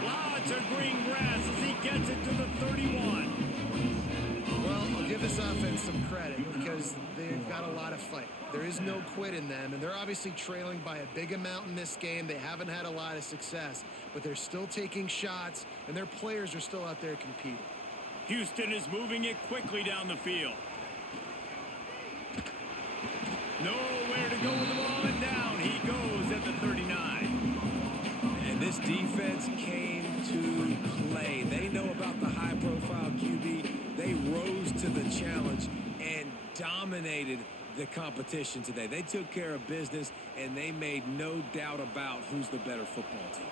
Lots of green grass as he gets it to the 31. Well, I'll give this offense some credit because they've got a lot of fight. There is no quit in them, and they're obviously trailing by a big amount in this game. They haven't had a lot of success, but they're still taking shots, and their players are still out there competing. Houston is moving it quickly down the field. Nowhere to go with the ball, and down he goes at the 39. And this defense came to play. They know about the high-profile QB. They rose to the challenge and dominated the competition today. They took care of business, and they made no doubt about who's the better football team.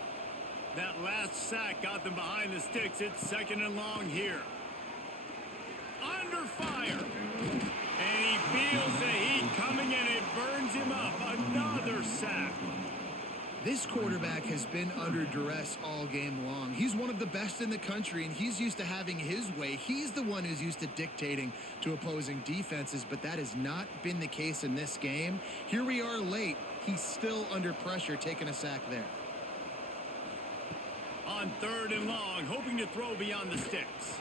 That last sack got them behind the sticks. It's second and long here. under fire. And he feels the heat coming, and it burns him up. Another sack. This quarterback has been under duress all game long. He's one of the best in the country, and he's used to having his way. He's the one who's used to dictating to opposing defenses, but that has not been the case in this game. Here we are late. He's still under pressure, taking a sack there. On 3rd and long, hoping to throw beyond the sticks.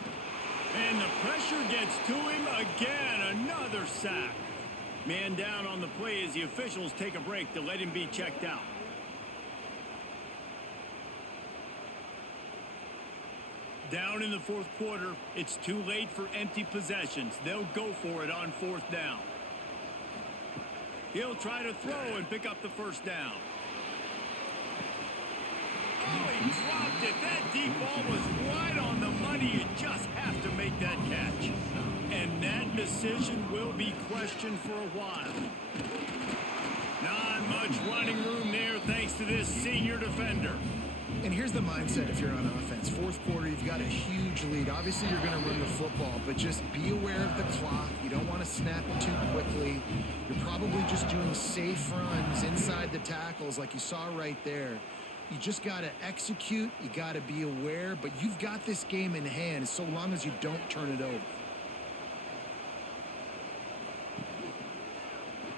And the pressure gets to him again. Another sack. Man down on the play as the officials take a break to let him be checked out. Down in the 4th quarter, it's too late for empty possessions. They'll go for it on 4th down. He'll try to throw and pick up the 1st down. Oh, he dropped it. That deep ball was right on the money. You just have to make that catch. And that decision will be questioned for a while. Not much running room there thanks to this senior defender. And here's the mindset if you're on offense. 4th quarter, you've got a huge lead. Obviously, you're going to run the football, but just be aware of the clock. You don't want to snap it too quickly. You're probably just doing safe runs inside the tackles like you saw right there. You just got to execute. You got to be aware, but you've got this game in hand so long as you don't turn it over.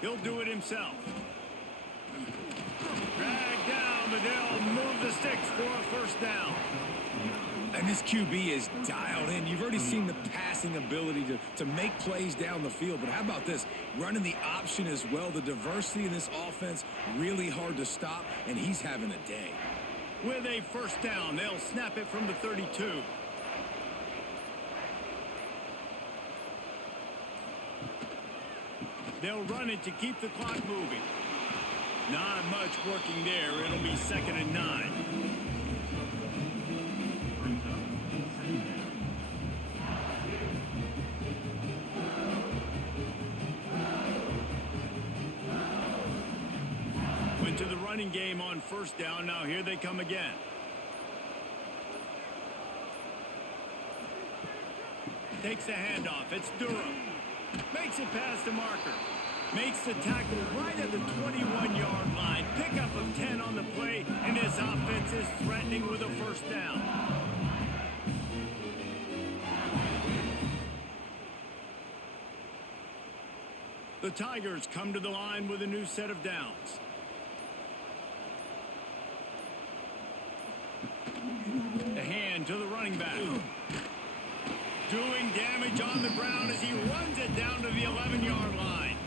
He'll do it himself. Drag down, but they'll move the sticks for a 1st down. And this QB is dialed in. You've already seen the passing ability to make plays down the field. But how about this? Running the option as well. The diversity in this offense, really hard to stop, and he's having a day. With a 1st down, they'll snap it from the 32. They'll run it to keep the clock moving. Not much working there. It'll be 2nd and 9. Went to the running game on 1st down. Now here they come again. Takes the handoff. It's Durham. Makes it past the marker. Makes the tackle right at the 21-yard line. Pickup of 10 on the play, and his offense is threatening with a 1st down. The Tigers come to the line with a new set of downs. The hand to the running back. Doing damage on the ground as he runs it down to the 11-yard line.